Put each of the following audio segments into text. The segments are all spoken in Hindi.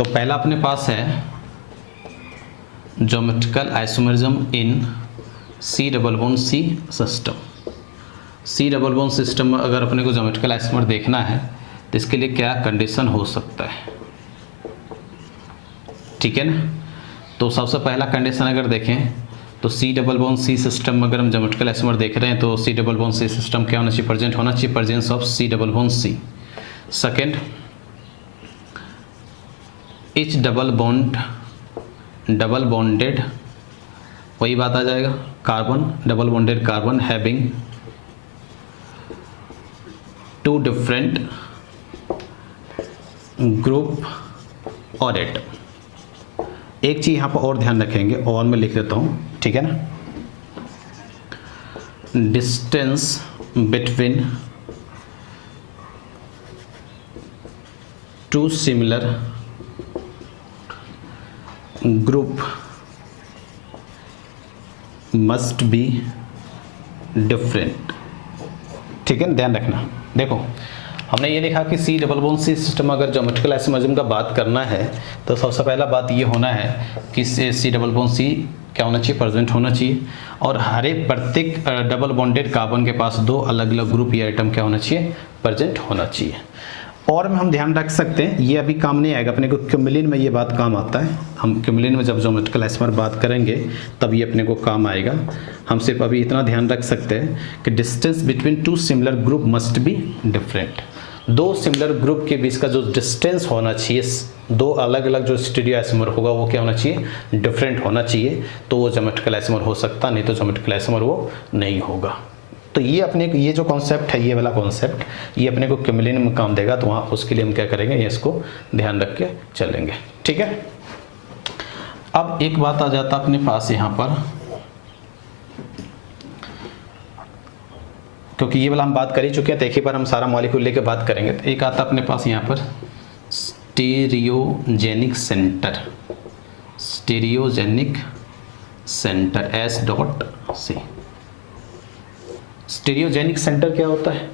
तो पहला अपने पास है geometrical isomerism in C double bond C system. C double bond system में अगर अपने को ज्योमेट्रिकल आइसोमर देखना है तो इसके लिए क्या कंडीशन हो सकता है, ठीक है ना। तो सबसे पहला कंडीशन अगर देखें तो C double bond C system में अगर हम ज्योमेट्रिकल आइसोमर देख रहे हैं तो C double bond C system क्या होना चाहिए, प्रेजेंट होना चाहिए presence of C double bond C. Second, each double bonded, वही बात आ जाएगा, carbon double bonded carbon having two different group और एटम। एक चीज यहां पर और ध्यान रखेंगे, और मैं लिख देता हूं, ठीक है ना। Distance between two similar group must be different, ठीक है, ध्यान रखना। देखो हमने ये देखा कि C double bond C system अगर ज्योमेट्रिकल आइसोमेरिज्म का बात करना है तो सबसे पहला बात ये होना है कि सी डबल बॉन्ड सी क्या होना चाहिए, प्रेजेंट होना चाहिए, और हर एक प्रत्येक डबल बॉन्डेड कार्बन के पास दो अलग अलग ग्रुप या आइटम क्या होना चाहिए, प्रेजेंट होना चाहिए। और में हम ध्यान रख सकते हैं, ये अभी काम नहीं आएगा अपने को, क्यूमुलिन में ये बात काम आता है। हम क्यूमुलिन में जब ज्योमेट्रिकल आइसोमर बात करेंगे तब ये अपने को काम आएगा। हम सिर्फ अभी इतना ध्यान रख सकते हैं कि distance between two similar group must be different. दो सिमिलर ग्रुप के बीच का जो डिस्टेंस होना चाहिए, दो अलग अलग जो स्टीरियो आइसोमर होगा वो क्या होना चाहिए, डिफरेंट होना चाहिए, तो वो ज्योमेट्रिकल आइसोमर हो सकता, नहीं तो ज्योमेट्रिकल आइसोमर वो नहीं होगा। तो ये अपने ये जो कॉन्सेप्ट है, ये वाला कॉन्सेप्ट ये अपने को क्यूमुलिन में काम देगा, तो वहाँ उसके लिए हम क्या करेंगे, ये इसको ध्यान रख के चलेंगे, ठीक है। अब एक बात आ जाता अपने पास यहाँ पर, क्योंकि ये वाला हम बात कर ही चुके हैं तो एक ही बार हम सारा मॉलिक्यूल लेके बात करेंगे। तो एक आता अपने पास यहाँ पर stereogenic centre, stereogenic centre S.C। Stereogenic centre क्या होता है,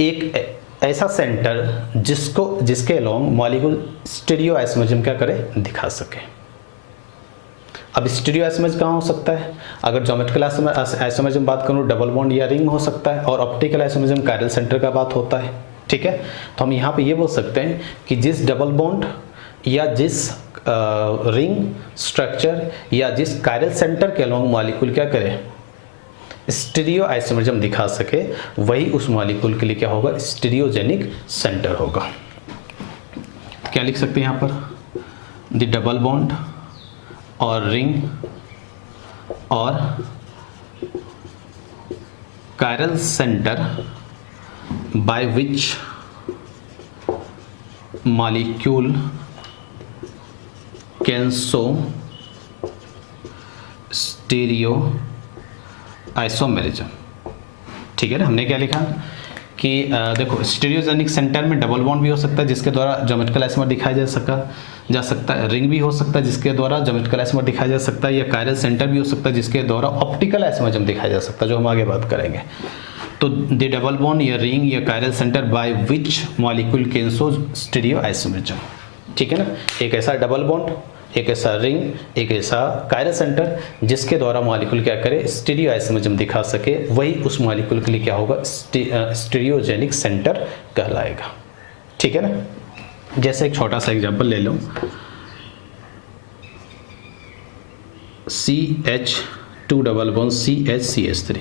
एक ऐसा सेंटर जिसके अलोंग मॉलिक्यूल स्टीरियो आइसोमेरिज्म क्या करे, दिखा सके। अब स्टीरियो आइसोमेरिज्म कहाँ हो सकता है, अगर ज्योमेट्रिकल आइसोमेरिज्म बात करूँ डबल बॉन्ड या रिंग हो सकता है, और ऑप्टिकल आइसोमेरिज्म कायरल सेंटर का बात होता है, ठीक है। तो हम यहाँ पे ये बोल सकते हैं कि जिस डबल बॉन्ड या जिस रिंग स्ट्रक्चर या जिस कायरल सेंटर के अलोंग मॉलिक्यूल क्या करे, स्टीरियो आइसोमेरिज्म दिखा सके, वही उस मॉलिक्यूल के लिए क्या होगा, स्टीरियोजेनिक सेंटर होगा। क्या लिख सकते हैं यहाँ पर, द डबल बॉन्ड और रिंग और chiral centre by which molecule can show stereo isomerism, ठीक है ना। हमने क्या लिखा कि देखो स्टीरियोजेनिक सेंटर में डबल बॉन्ड भी हो सकता है जिसके द्वारा ज्योमेट्रिकल आइसोमर दिखाया जा सकता है, रिंग भी हो सकता है जिसके द्वारा ज्योमेट्रिकल आइसोमर दिखाया जा सकता है, या कायरल सेंटर भी हो सकता है जिसके द्वारा ऑप्टिकल आइसोमेरिज्म दिखाया जा सकता है, जो हम आगे बात करेंगे। तो द डबल बॉन्ड या रिंग या chiral centre by which molecule can show stereo isomerism, ठीक है ना। एक ऐसा डबल बॉन्ड, एक ऐसा रिंग, एक ऐसा कायरल सेंटर जिसके द्वारा मॉलिक्यूल क्या करे, स्टीरियो आइसोमेरिज्म दिखा सके, वही उस मॉलिक्यूल के लिए क्या होगा, स्टीरियोजेनिक सेंटर कहलाएगा, ठीक है ना। जैसे एक छोटा सा एग्जांपल ले लो, CH2 डबल बॉन्ड CH3,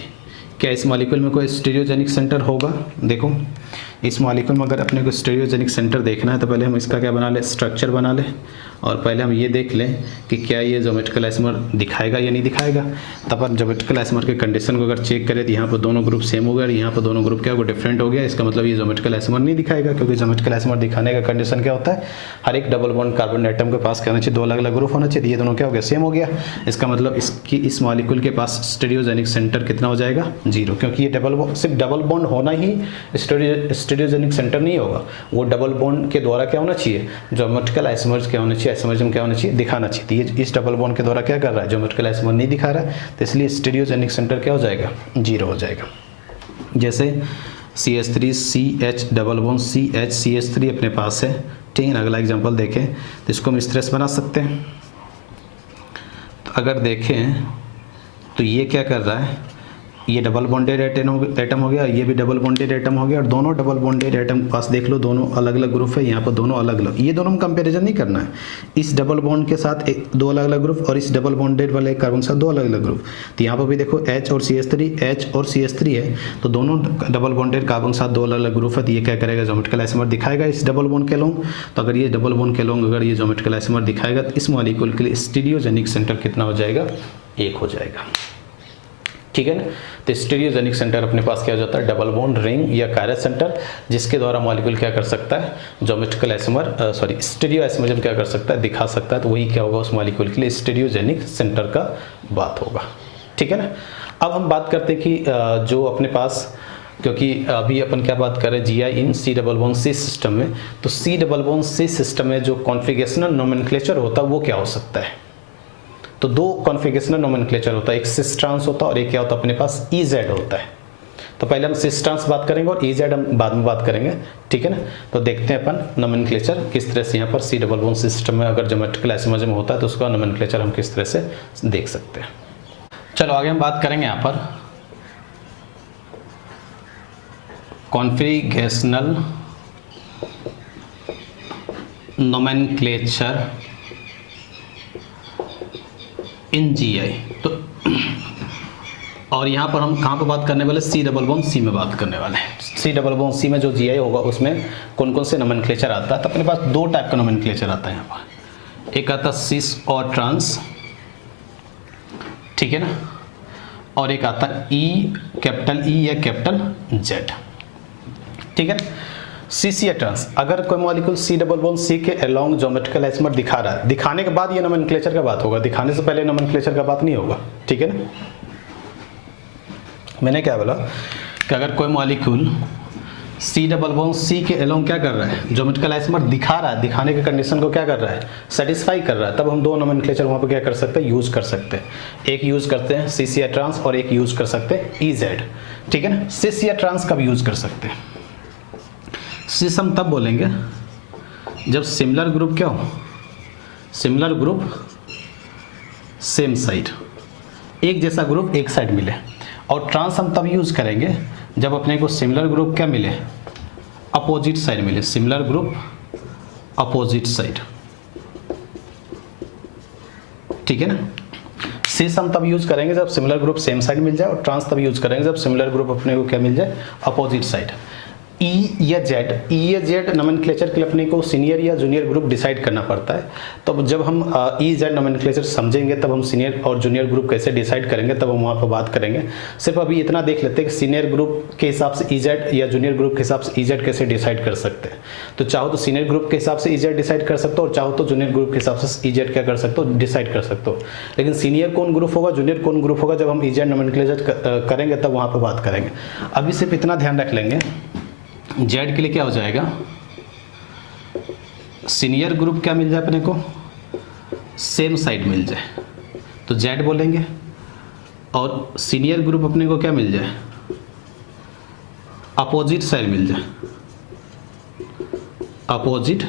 क्या इस मॉलिक्यूल में कोई स्टीरियोजेनिक सेंटर होगा। देखो इस मॉलिक्यूल में अगर अपने को स्टीरियोजेनिक सेंटर देखना है तो पहले हम इसका क्या बना ले, स्ट्रक्चर बना ले, और पहले हम ये देख लें कि क्या ये ज्योमेट्रिकल आइसोमर दिखाएगा या नहीं दिखाएगा। तब हम ज्योमेट्रिकल आइसोमर के कंडीशन को अगर चेक करें तो यहाँ पर दोनों ग्रुप सेम हो गया और यहाँ पर दोनों ग्रुप क्या होगा, डिफरेंट हो गया। इसका मतलब ये ज्योमेट्रिकल आइसोमर नहीं दिखाएगा, क्योंकि ज्योमेट्रिकल आइसोमर दिखाने का कंडीशन क्या होता है, हर एक डबल बॉन्ड कार्बन एटम के पास क्या होना चाहिए, दो अलग अलग ग्रुप होना चाहिए। ये दोनों क्या हो गया, सेम हो गया। इसका मतलब इस मॉलिक्यूल के पास स्टीरियोजेनिक सेंटर कितना हो जाएगा, 0, क्योंकि ये सिर्फ डबल बॉन्ड होना ही स्टीरियोजेनिक सेंटर नहीं होगा, वो डबल बॉन्ड के द्वारा क्या होना चाहिए, ज्योमेट्रिकल आइसोमर्स क्या होना चाहिए, आइसोमेरिज्म क्या होना चाहिए, दिखाना चाहिए। ये इस डबल बॉन्ड के द्वारा क्या कर रहा है, ज्योमेट्रिकल आइसोमर नहीं दिखा रहा है, तो इसलिए स्टीरियोजेनिक सेंटर क्या हो जाएगा, 0 हो जाएगा। जैसे CH3 CH double bond CH CH3 अपने पास है, ठीक है ना। अगला एग्जांपल देखें तो इसको हम इस तरह से बना सकते हैं। तो अगर देखें तो ये क्या कर रहा है, ये डबल बॉन्डेड एटम हो गया, ये भी डबल बॉन्डेड एटम हो गया, और दोनों डबल बॉन्डेड एटम के पास देख लो दोनों अलग अलग ग्रुप है। यहाँ पर दोनों अलग अलग, ये दोनों में कंपैरिजन नहीं करना है। इस डबल बॉन्ड के साथ दो अलग अलग ग्रुप और इस डबल बॉन्डेड वाले कार्बन के साथ दो अलग अलग ग्रुप। तो यहाँ पर भी देखो H और CH3, H और CH3 है, तो दोनों डबल बॉन्डेड कार्बन के साथ दो अलग अलग ग्रुप है। तो ये क्या करेगा, ज्योमेट्रिकल आइसोमर दिखाएगा इस डबल बॉन्ड के लोग। तो अगर ये डबल बॉन्ड के लोग अगर ये ज्योमेट्रिकल आइसोमर दिखाएगा तो इस मॉलिक्यूल के लिए स्टीरियोजेनिक सेंटर कितना हो जाएगा, 1 हो जाएगा। ठीक है ना। तो स्टीरियोजेनिक सेंटर अपने पास क्या हो जाता है, डबल बॉन्ड रिंग या कायरस सेंटर, जिसके द्वारा मॉलिक्यूल क्या कर सकता है, ज्योमेट्रिकल आइसोमर स्टीरियो आइसोमरिज्म क्या कर सकता है, दिखा सकता है। तो वही क्या होगा उस मॉलिक्यूल के लिए स्टीरियोजेनिक सेंटर का बात होगा। ठीक है ना। अब हम बात करते हैं कि जो अपने पास, क्योंकि अभी अपन क्या बात कर रहे हैं, GI इन C+C सिस्टम में, तो C+C सिस्टम में जो कॉन्फिगरेशनल नोमेनक्लेचर होता है वो क्या हो सकता है। तो दो कॉन्फिगरेशनल नोमेनक्लेचर होता है, एक सिस ट्रांस होता है और एक क्या होता है अपने पास EZ होता है। तो पहले हम सिस ट्रांस बात करेंगे और EZ हम बाद में बात करेंगे। ठीक है ना। तो देखते हैं अपन नोमेनक्लेचर किस तरह से यहाँ पर C+C सिस्टम में अगर ज्योमेट्रिकल आइसोमरिज्म होता है तो उसका नोमेनक्लेचर हम किस तरह से देख सकते हैं। चलो आगे हम बात करेंगे यहाँ पर कॉन्फिगरेशनल नोमेनक्लेचर इन GI। तो और यहाँ पर हम कहाँ पर बात करने वाले, C+C में बात करने वाले हैं। C+C में जो GI होगा उसमें कौन कौन से नोमेनक्लेचर आता है। तो अपने पास दो टाइप का नोमेनक्लेचर आता है यहाँ पर, एक आता है सिस और ट्रांस, ठीक है ना, और एक आता है कैपिटल E या कैपिटल Z। ठीक है। सिस या ट्रांस, अगर कोई मॉलिक्यूल C+C के अलोंग ज्योमेट्रिकल आइसोमर दिखा रहा है, दिखाने के बाद ये नोमेनक्लेचर का बात होगा, दिखाने से पहले नोमेनक्लेचर का बात नहीं होगा। ठीक है ना। मैंने क्या बोला कि अगर कोई मॉलिक्यूल C+C के अलोंग क्या कर रहा है, ज्योमेट्रिकल आइसोमर दिखा रहा है, दिखाने के कंडीशन को क्या कर रहा है, सेटिस्फाई कर रहा है, तब हम दो नोमेनक्लेचर वहाँ पर क्या कर सकते हैं, यूज कर सकते हैं। एक यूज करते हैं सिस या ट्रांस और एक यूज कर सकते हैं EZ। ठीक है ना। सिस या ट्रांस कब यूज कर सकते हैं, सिस हम तब बोलेंगे जब सिमिलर ग्रुप क्या हो, सिमिलर ग्रुप सेम साइड, एक जैसा ग्रुप एक साइड मिले। और ट्रांस हम तब यूज करेंगे जब अपने को सिमिलर ग्रुप क्या मिले, अपोजिट साइड मिले, सिमिलर ग्रुप अपोजिट साइड। ठीक है ना। सिस हम तब यूज करेंगे जब सिमिलर ग्रुप सेम साइड मिल जाए, और ट्रांस तब यूज करेंगे जब सिमिलर ग्रुप अपने को क्या मिल जाए, अपोजिट साइड। E या Z नोमेनक्लेचर के लिए अपने को सीनियर या जूनियर ग्रुप डिसाइड करना पड़ता है। तो जब हम EZ नोमेनक्लेचर समझेंगे तब हम सीनियर और जूनियर ग्रुप कैसे डिसाइड करेंगे तब हम वहाँ पर बात करेंगे। सिर्फ अभी इतना देख लेते हैं कि सीनियर ग्रुप के हिसाब से EZ या जूनियर ग्रुप के हिसाब से EZ कैसे डिसाइड कर सकते हैं। तो चाहो तो सीनियर ग्रुप के हिसाब से EZ डिसाइड कर सकते हो, और चाहो तो जूनियर ग्रुप के हिसाब से EZ क्या कर सकते हो, डिसाइड कर सकते हो। लेकिन सीनियर कौन ग्रुप होगा, जूनियर कौन ग्रुप होगा, जब हम EZ नोमेनक्लेचर करेंगे तब वहाँ पर बात करेंगे। अभी सिर्फ इतना ध्यान रख लेंगे, Z के लिए क्या हो जाएगा, सीनियर ग्रुप क्या मिल जाए अपने को, सेम साइड मिल जाए तो Z बोलेंगे, और सीनियर ग्रुप अपने को क्या मिल जाए, अपोजिट साइड मिल जाए, अपोजिट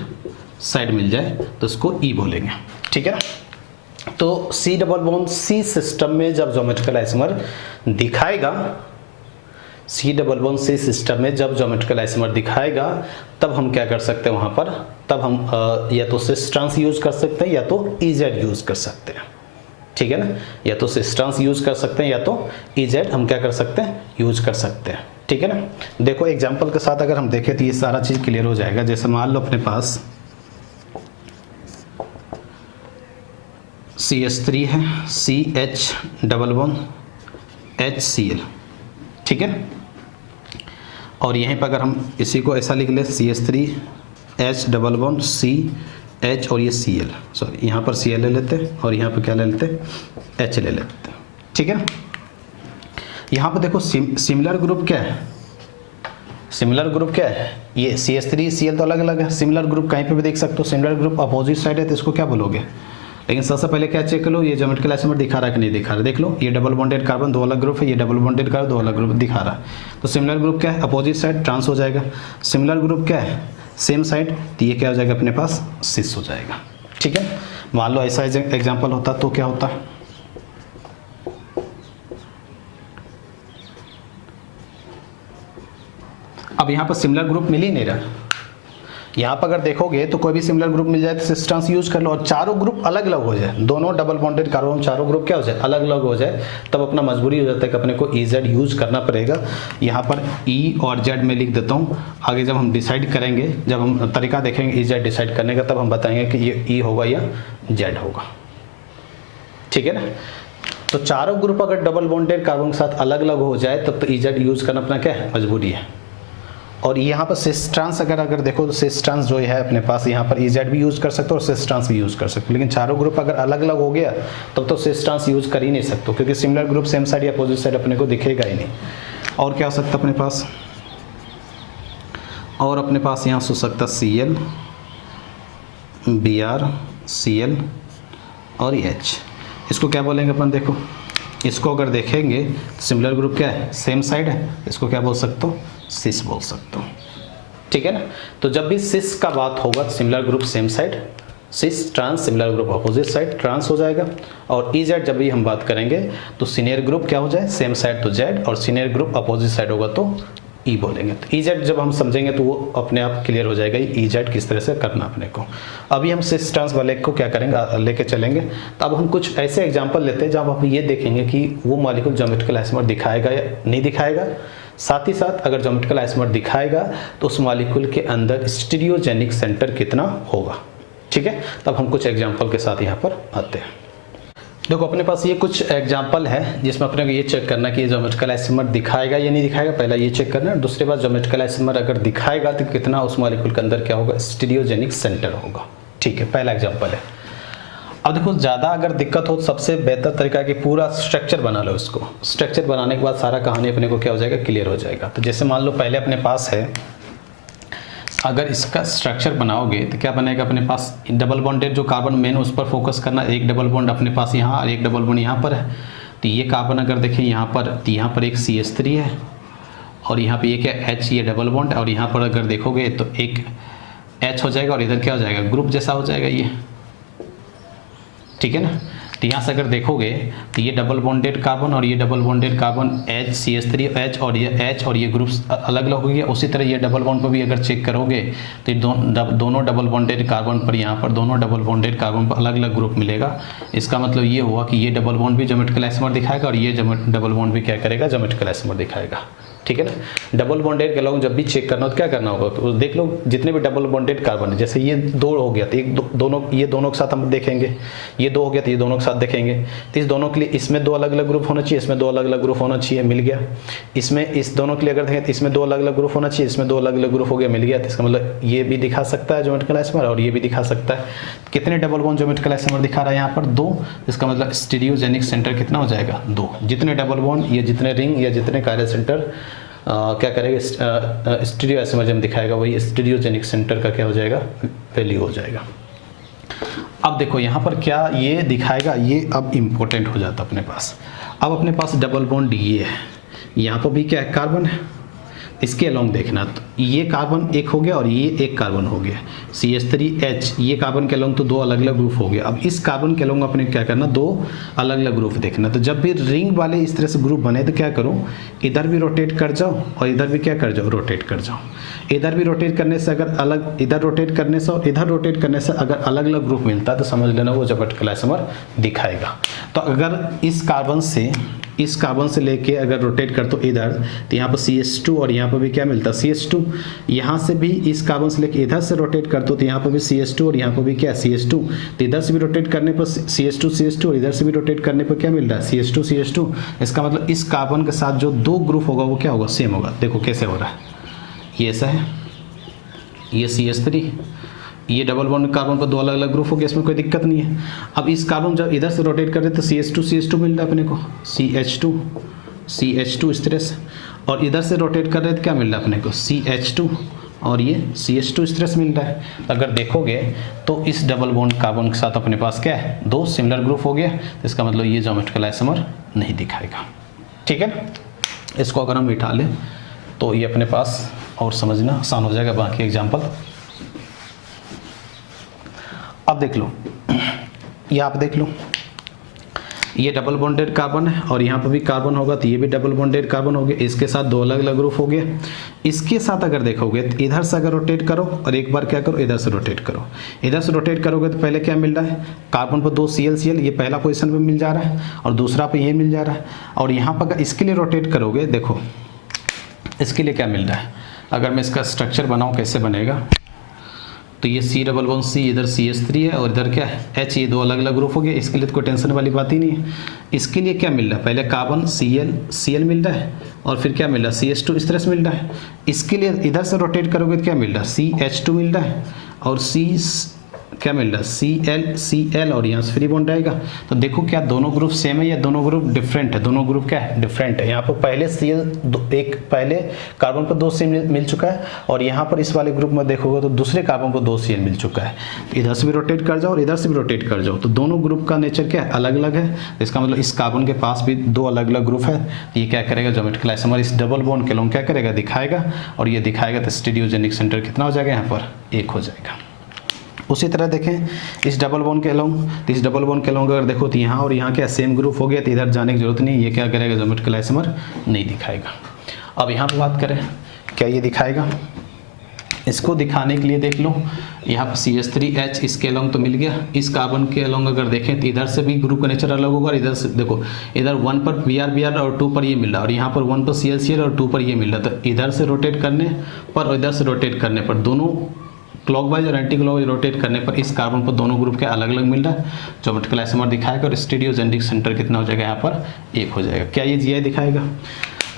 साइड मिल जाए तो उसको E बोलेंगे। ठीक है ना। तो C+C सिस्टम में जब ज्योमेट्रिकल आइसोमर दिखाएगा, C+C सिस्टम में जब ज्योमेट्रिकल आइसोमर दिखाएगा तब हम क्या कर सकते हैं वहाँ पर, तब हम या तो सिस ट्रांस यूज कर सकते हैं या तो EZ यूज कर सकते हैं। ठीक है ना। या तो सिस ट्रांस यूज कर सकते हैं या तो EZ हम क्या कर सकते हैं, यूज कर सकते हैं। ठीक है ना। देखो एग्जाम्पल के साथ अगर हम देखें तो ये सारा चीज़ क्लियर हो जाएगा। जैसे मान लो अपने पास CH3 है, CH++ HCl। ठीक है। और यहीं पर अगर हम इसी को ऐसा लिख ले, CH3 H++ CH और ये Cl, सॉरी यहाँ पर Cl ले लेते और यहाँ पर क्या ले लेते, H ले लेते। ठीक है। यहाँ पर देखो सिमिलर ग्रुप क्या है, सिमिलर ग्रुप क्या है, ये CH3 Cl तो अलग अलग है। सिमिलर ग्रुप कहीं पे भी देख सकते हो, सिमिलर ग्रुप अपोजिट साइड है तो इसको क्या बोलोगे। लेकिन सबसे पहले क्या चेक कर लो, ये ज्योमेट्रिकल आइसोमर दिखा रहा है कि नहीं दिखा रहा। देख लो ये डबल बॉन्डेड कार्बन दो अलग ग्रुप है, ये डबल बॉन्डेड कार्बन दो अलग ग्रुप दिखा रहा है। तो सिमिलर ग्रुप क्या है, अपोजिट साइड ट्रांस हो जाएगा। सिमिलर ग्रुप क्या है, सेम साइड, तो ये क्या हो जाएगा अपने पास सिस हो जाएगा। ठीक है, मान लो ऐसा एग्जाम्पल होता तो क्या होता, अब यहाँ पर सिमिलर ग्रुप मिल ही नहीं रहा। यहाँ पर अगर देखोगे तो कोई भी सिमिलर ग्रुप मिल जाए तो सिस ट्रांस यूज कर लो, और चारों ग्रुप अलग अलग हो जाए, दोनों डबल बॉन्डेड कार्बन चारों ग्रुप क्या हो जाए अलग अलग हो जाए, तब अपना मजबूरी हो जाता है कि अपने को EZ यूज करना पड़ेगा। यहाँ पर E और Z में लिख देता हूँ, आगे जब हम डिसाइड करेंगे, जब हम तरीका देखेंगे EZ डिसाइड करने का, तब हम बताएंगे कि ये E होगा या Z होगा। ठीक है ना, तो चारों ग्रुप अगर डबल बॉन्डेड कार्बन के साथ अलग अलग हो जाए तब तो EZ यूज करना अपना क्या है मजबूरी है। और यहाँ पर सिस ट्रांस अगर देखो तो सिस ट्रांस जो है अपने पास यहाँ पर EZ भी यूज कर सकते हो और सिस ट्रांस भी यूज कर सकते हो, लेकिन चारों ग्रुप अगर अलग अलग हो गया तब तो सिस ट्रांस यूज कर ही नहीं सकते, क्योंकि सिमिलर ग्रुप सेम साइड या अपोजिट साइड अपने को दिखेगा ही नहीं। और क्या हो सकता अपने पास, और अपने पास यहाँ हो सकता Cl, Br, Cl और H। इसको क्या बोलेंगे अपन, देखो इसको अगर देखेंगे सिमिलर ग्रुप क्या है सेम साइड है, इसको क्या बोल सकते हो सिस बोल सकते हो। ठीक है ना, तो जब भी सिस का बात होगा तो similar group same side cis, trans similar group opposite side trans हो जाएगा। और EZ जब भी हम बात करेंगे तो सीनियर ग्रुप क्या हो जाए सेम साइड तो Z, और सीनियर ग्रुप अपोजिट साइड होगा तो E बोलेंगे। तो EZ जब हम समझेंगे तो वो अपने आप क्लियर हो जाएगा EZ किस तरह से करना अपने को। अभी हम सिस ट्रांस वाले को क्या करेंगे लेके चलेंगे, तो अब हम कुछ ऐसे एग्जांपल लेते हैं जहाँ आप ये देखेंगे कि वो मॉलिक्यूल ज्योमेट्रिकल आइसोमर दिखाएगा या नहीं दिखाएगा। साथ ही साथ अगर ज्योमेट्रिकल आइसोमर दिखाएगा तो उस मॉलिक्यूल के अंदर स्टीरियोजेनिक सेंटर कितना होगा। ठीक है, तब हम कुछ एग्जांपल के साथ यहाँ पर आते हैं। देखो अपने पास ये कुछ एग्जांपल है जिसमें अपने को ये चेक करना कि ज्योमेट्रिकल आइसोमर दिखाएगा या नहीं दिखाएगा, पहला ये चेक करना है। दूसरी बात ज्योमेट्रिकल आइसोमर अगर दिखाएगा तो कितना उस मॉलिक्यूल के अंदर क्या होगा स्टीरियोजेनिक सेंटर होगा। ठीक है, पहला एग्जांपल है। अब देखो ज़्यादा अगर दिक्कत हो तो सबसे बेहतर तरीका है कि पूरा स्ट्रक्चर बना लो इसको। स्ट्रक्चर बनाने के बाद सारा कहानी अपने को क्या हो जाएगा क्लियर हो जाएगा। तो जैसे मान लो पहले अपने पास है, अगर इसका स्ट्रक्चर बनाओगे तो क्या बनेगा अपने पास डबल बॉन्डेड जो कार्बन मेन उस पर फोकस करना, एक डबल बॉन्ड अपने पास यहाँ और एक डबल बॉन्ड यहाँ पर है। तो ये कार्बन अगर देखें यहाँ पर, तो यहाँ पर एक CH3 है और यहाँ पे ये क्या H, ये डबल बॉन्ड, और यहाँ पर अगर देखोगे तो एक H हो जाएगा और इधर क्या हो जाएगा ग्रुप जैसा हो जाएगा ये। ठीक है ना, तो यहाँ से अगर देखोगे तो ये डबल बॉन्डेड कार्बन और ये double bonded carbon H, CH3 H और ये ग्रुप्स अलग अलग हो गया। उसी तरह ये डबल बॉन्ड पर भी अगर चेक करोगे तो ये दोनों डबल बॉन्डेड कार्बन पर यहाँ पर दोनों डबल बॉन्डेड कार्बन पर अलग अलग ग्रुप मिलेगा। इसका मतलब ये हुआ कि ये डबल बॉन्ड भी ज्योमेट्रिकल आइसोमर दिखाएगा और ये डबल बॉन्ड भी क्या करेगा ज्योमेट्रिकल आइसोमर दिखाएगा। ठीक है ना, डबल बॉन्डेड के लोग जब भी चेक करना हो तो क्या करना होगा, तो देख लो जितने भी डबल बॉन्डेड कार्बन है, जैसे ये दो हो गया तो एक दोनों ये दोनों के साथ हम देखेंगे, ये दो हो गया तो ये दोनों के साथ देखेंगे। तो इस दोनों के लिए इसमें दो अलग अलग ग्रुप होना चाहिए, इसमें दो अलग अलग ग्रुप होना चाहिए, मिल गया। इसमें इस दोनों के लिए अगर देखें तो इसमें दो अलग अलग ग्रुप होना चाहिए, इसमें दो अलग अलग ग्रुप हो गया, मिल गया। तो इसका मतलब ये भी दिखा सकता है ज्योमेट्रिकल आइसोमर और ये भी दिखा सकता है। कितने डबल बॉन्ड ज्योमेट्रिकल आइसोमर दिखा रहा है यहाँ पर 2। इसका मतलब स्टीरियोजेनिक सेंटर कितना हो जाएगा 2। जितने डबल बॉन्ड या जितने रिंग या जितने कायरल सेंटर क्या करेगा स्टीरियो आइसोमर जब दिखाएगा वही स्टीरियोजेनिक सेंटर का क्या हो जाएगा वैल्यू हो जाएगा। अब देखो यहाँ पर क्या ये दिखाएगा, ये अब इम्पोर्टेंट हो जाता अपने पास। अब अपने पास डबल बॉन्ड ये है, यहाँ पर भी क्या है कार्बन है, इसके अलोंग देखना तो ये कार्बन एक हो गया और ये एक कार्बन हो गया CH3H, ये कार्बन के अलोंग तो दो अलग अलग ग्रुप हो गया। अब इस कार्बन के अलोंग अपने क्या करना दो अलग अलग ग्रुप देखना। तो जब भी रिंग वाले इस तरह से ग्रुप बने तो क्या करो इधर भी रोटेट कर जाओ और इधर भी क्या कर जाओ रोटेट कर जाओ। इधर भी रोटेट करने से अगर अलग, इधर रोटेट करने से और इधर रोटेट करने से अगर अलग अलग ग्रुप मिलता है तो समझ लेना वो ज्योमेट्रिकल आइसोमर दिखाएगा। तो अगर इस कार्बन से लेके अगर रोटेट कर तो इधर, तो यहाँ पर CH2 और यहाँ पर भी क्या मिलता है CH2। यहाँ से भी इस कार्बन से लेके इधर से रोटेट कर तो यहाँ पर भी CH2 और यहाँ पर भी क्या CH2। तो इधर से भी रोटेट करने पर CH2 और इधर से भी रोटेट करने पर क्या मिल रहा है CH2। इसका मतलब इस कार्बन के साथ जो दो ग्रुप होगा वो क्या होगा सेम होगा। देखो कैसे हो रहा है, ये ऐसा है, ये CH3, ये डबल बॉन्ड कार्बन पर दो अलग अलग ग्रुप हो गया, इसमें कोई दिक्कत नहीं है। अब इस कार्बन जब इधर से रोटेट कर रहे तो CH2 मिल रहा है अपने को CH2 इस तरह से, और इधर से रोटेट कर रहे तो क्या मिल रहा है अपने को CH2 और ये CH2 इस तरह से मिल रहा है। अगर देखोगे तो इस डबल बॉन्ड कार्बन के साथ अपने पास क्या है दो सिमिलर ग्रुप हो गया, तो इसका मतलब ये ज्योमेट्रिकल आइसोमर नहीं दिखाएगा। ठीक है, इसको अगर हम बिठा लें तो ये अपने पास और समझना आसान हो जाएगा बाकी एग्जाम्पल अब देख लो, ये आप देख लो, ये डबल बॉन्डेड कार्बन है और यहाँ पर भी कार्बन होगा, तो ये भी डबल बॉन्डेड कार्बन हो गया, इसके साथ दो अलग अलग ग्रुप हो गया। इसके साथ अगर देखोगे तो इधर से अगर रोटेट करो और एक बार क्या करो, इधर से रोटेट करो। इधर से रोटेट करोगे तो पहले क्या मिल रहा है, कार्बन पर 2 Cl, ये पहला पोजीशन पे मिल जा रहा है और दूसरा पे ये मिल जा रहा है। और यहाँ पर अगर इसके लिए रोटेट करोगे, देखो इसके लिए क्या मिल रहा है, अगर मैं इसका स्ट्रक्चर बनाऊँ कैसे बनेगा, तो ये C डबल बॉन्ड C, इधर CH3 है और इधर क्या है H, ये दो अलग अलग ग्रुप हो गए। इसके लिए तो कोई टेंशन वाली बात ही नहीं है। इसके लिए क्या मिल रहा है, पहले कार्बन Cl मिल रहा है और फिर क्या मिल रहा है CH2, इस तरह से मिल रहा है। इसके लिए इधर से रोटेट करोगे तो क्या मिल रहा है, CH2 मिल रहा है और क्या मिल रहा है Cl और यहाँ से फ्री बॉन्ड आएगा। तो देखो क्या दोनों ग्रुप सेम है या दोनों ग्रुप डिफरेंट है, दोनों ग्रुप क्या है, डिफरेंट है। यहाँ पर पहले एक पहले कार्बन पर 2 Cl मिल चुका है और यहाँ पर इस वाले ग्रुप में देखोगे तो दूसरे कार्बन पर 2 Cl मिल चुका है। तो इधर से भी रोटेट कर जाओ और इधर से भी रोटेट कर जाओ, तो दोनों ग्रुप का नेचर क्या है, अलग अलग है। इसका मतलब इस कार्बन के पास भी 2 अलग अलग ग्रुप है। तो ये क्या करेगा, ज्योमेट्रिकल आइसोमर इस डबल बॉन्ड के लोग क्या करेगा, दिखाएगा, और ये दिखाएगा तो स्टीरियोजेनिक सेंटर कितना हो जाएगा, यहाँ पर 1 हो जाएगा। उसी तरह देखें इस डबल बॉन्ड के अलोंग, तो इस डबल बॉन्ड के अलोंग अगर देखो तो यहाँ और यहाँ क्या सेम ग्रुप हो गया, तो इधर जाने की जरूरत नहीं, ये क्या करेगा, ज्योमेट्रिकल आइसोमर नहीं दिखाएगा। अब यहाँ पर बात करें क्या ये दिखाएगा, इसको दिखाने के लिए देख लो, यहाँ पर CH3H इसके अलोंग तो मिल गया। इस कार्बन के अलोंग अगर देखें तो इधर से भी ग्रुप का नेचर अलग होगा और इधर से देखो, इधर 1 पर Br और 2 पर ये मिल रहा है और यहाँ पर 1 पर Cl और 2 पर ये मिल रहा है। तो इधर से रोटेट करने पर और इधर से रोटेट करने पर, दोनों क्लॉकवाइज और एंटी क्लॉकवाइज रोटेट करने पर इस कार्बन पर दोनों ग्रुप के अलग अलग मिल रहा है। ज्योमेट्रिकल आइसोमर दिखाएगा और स्टीरियोजेनिक सेंटर कितना हो जाएगा, यहाँ पर 1 हो जाएगा। क्या ये GI दिखाएगा?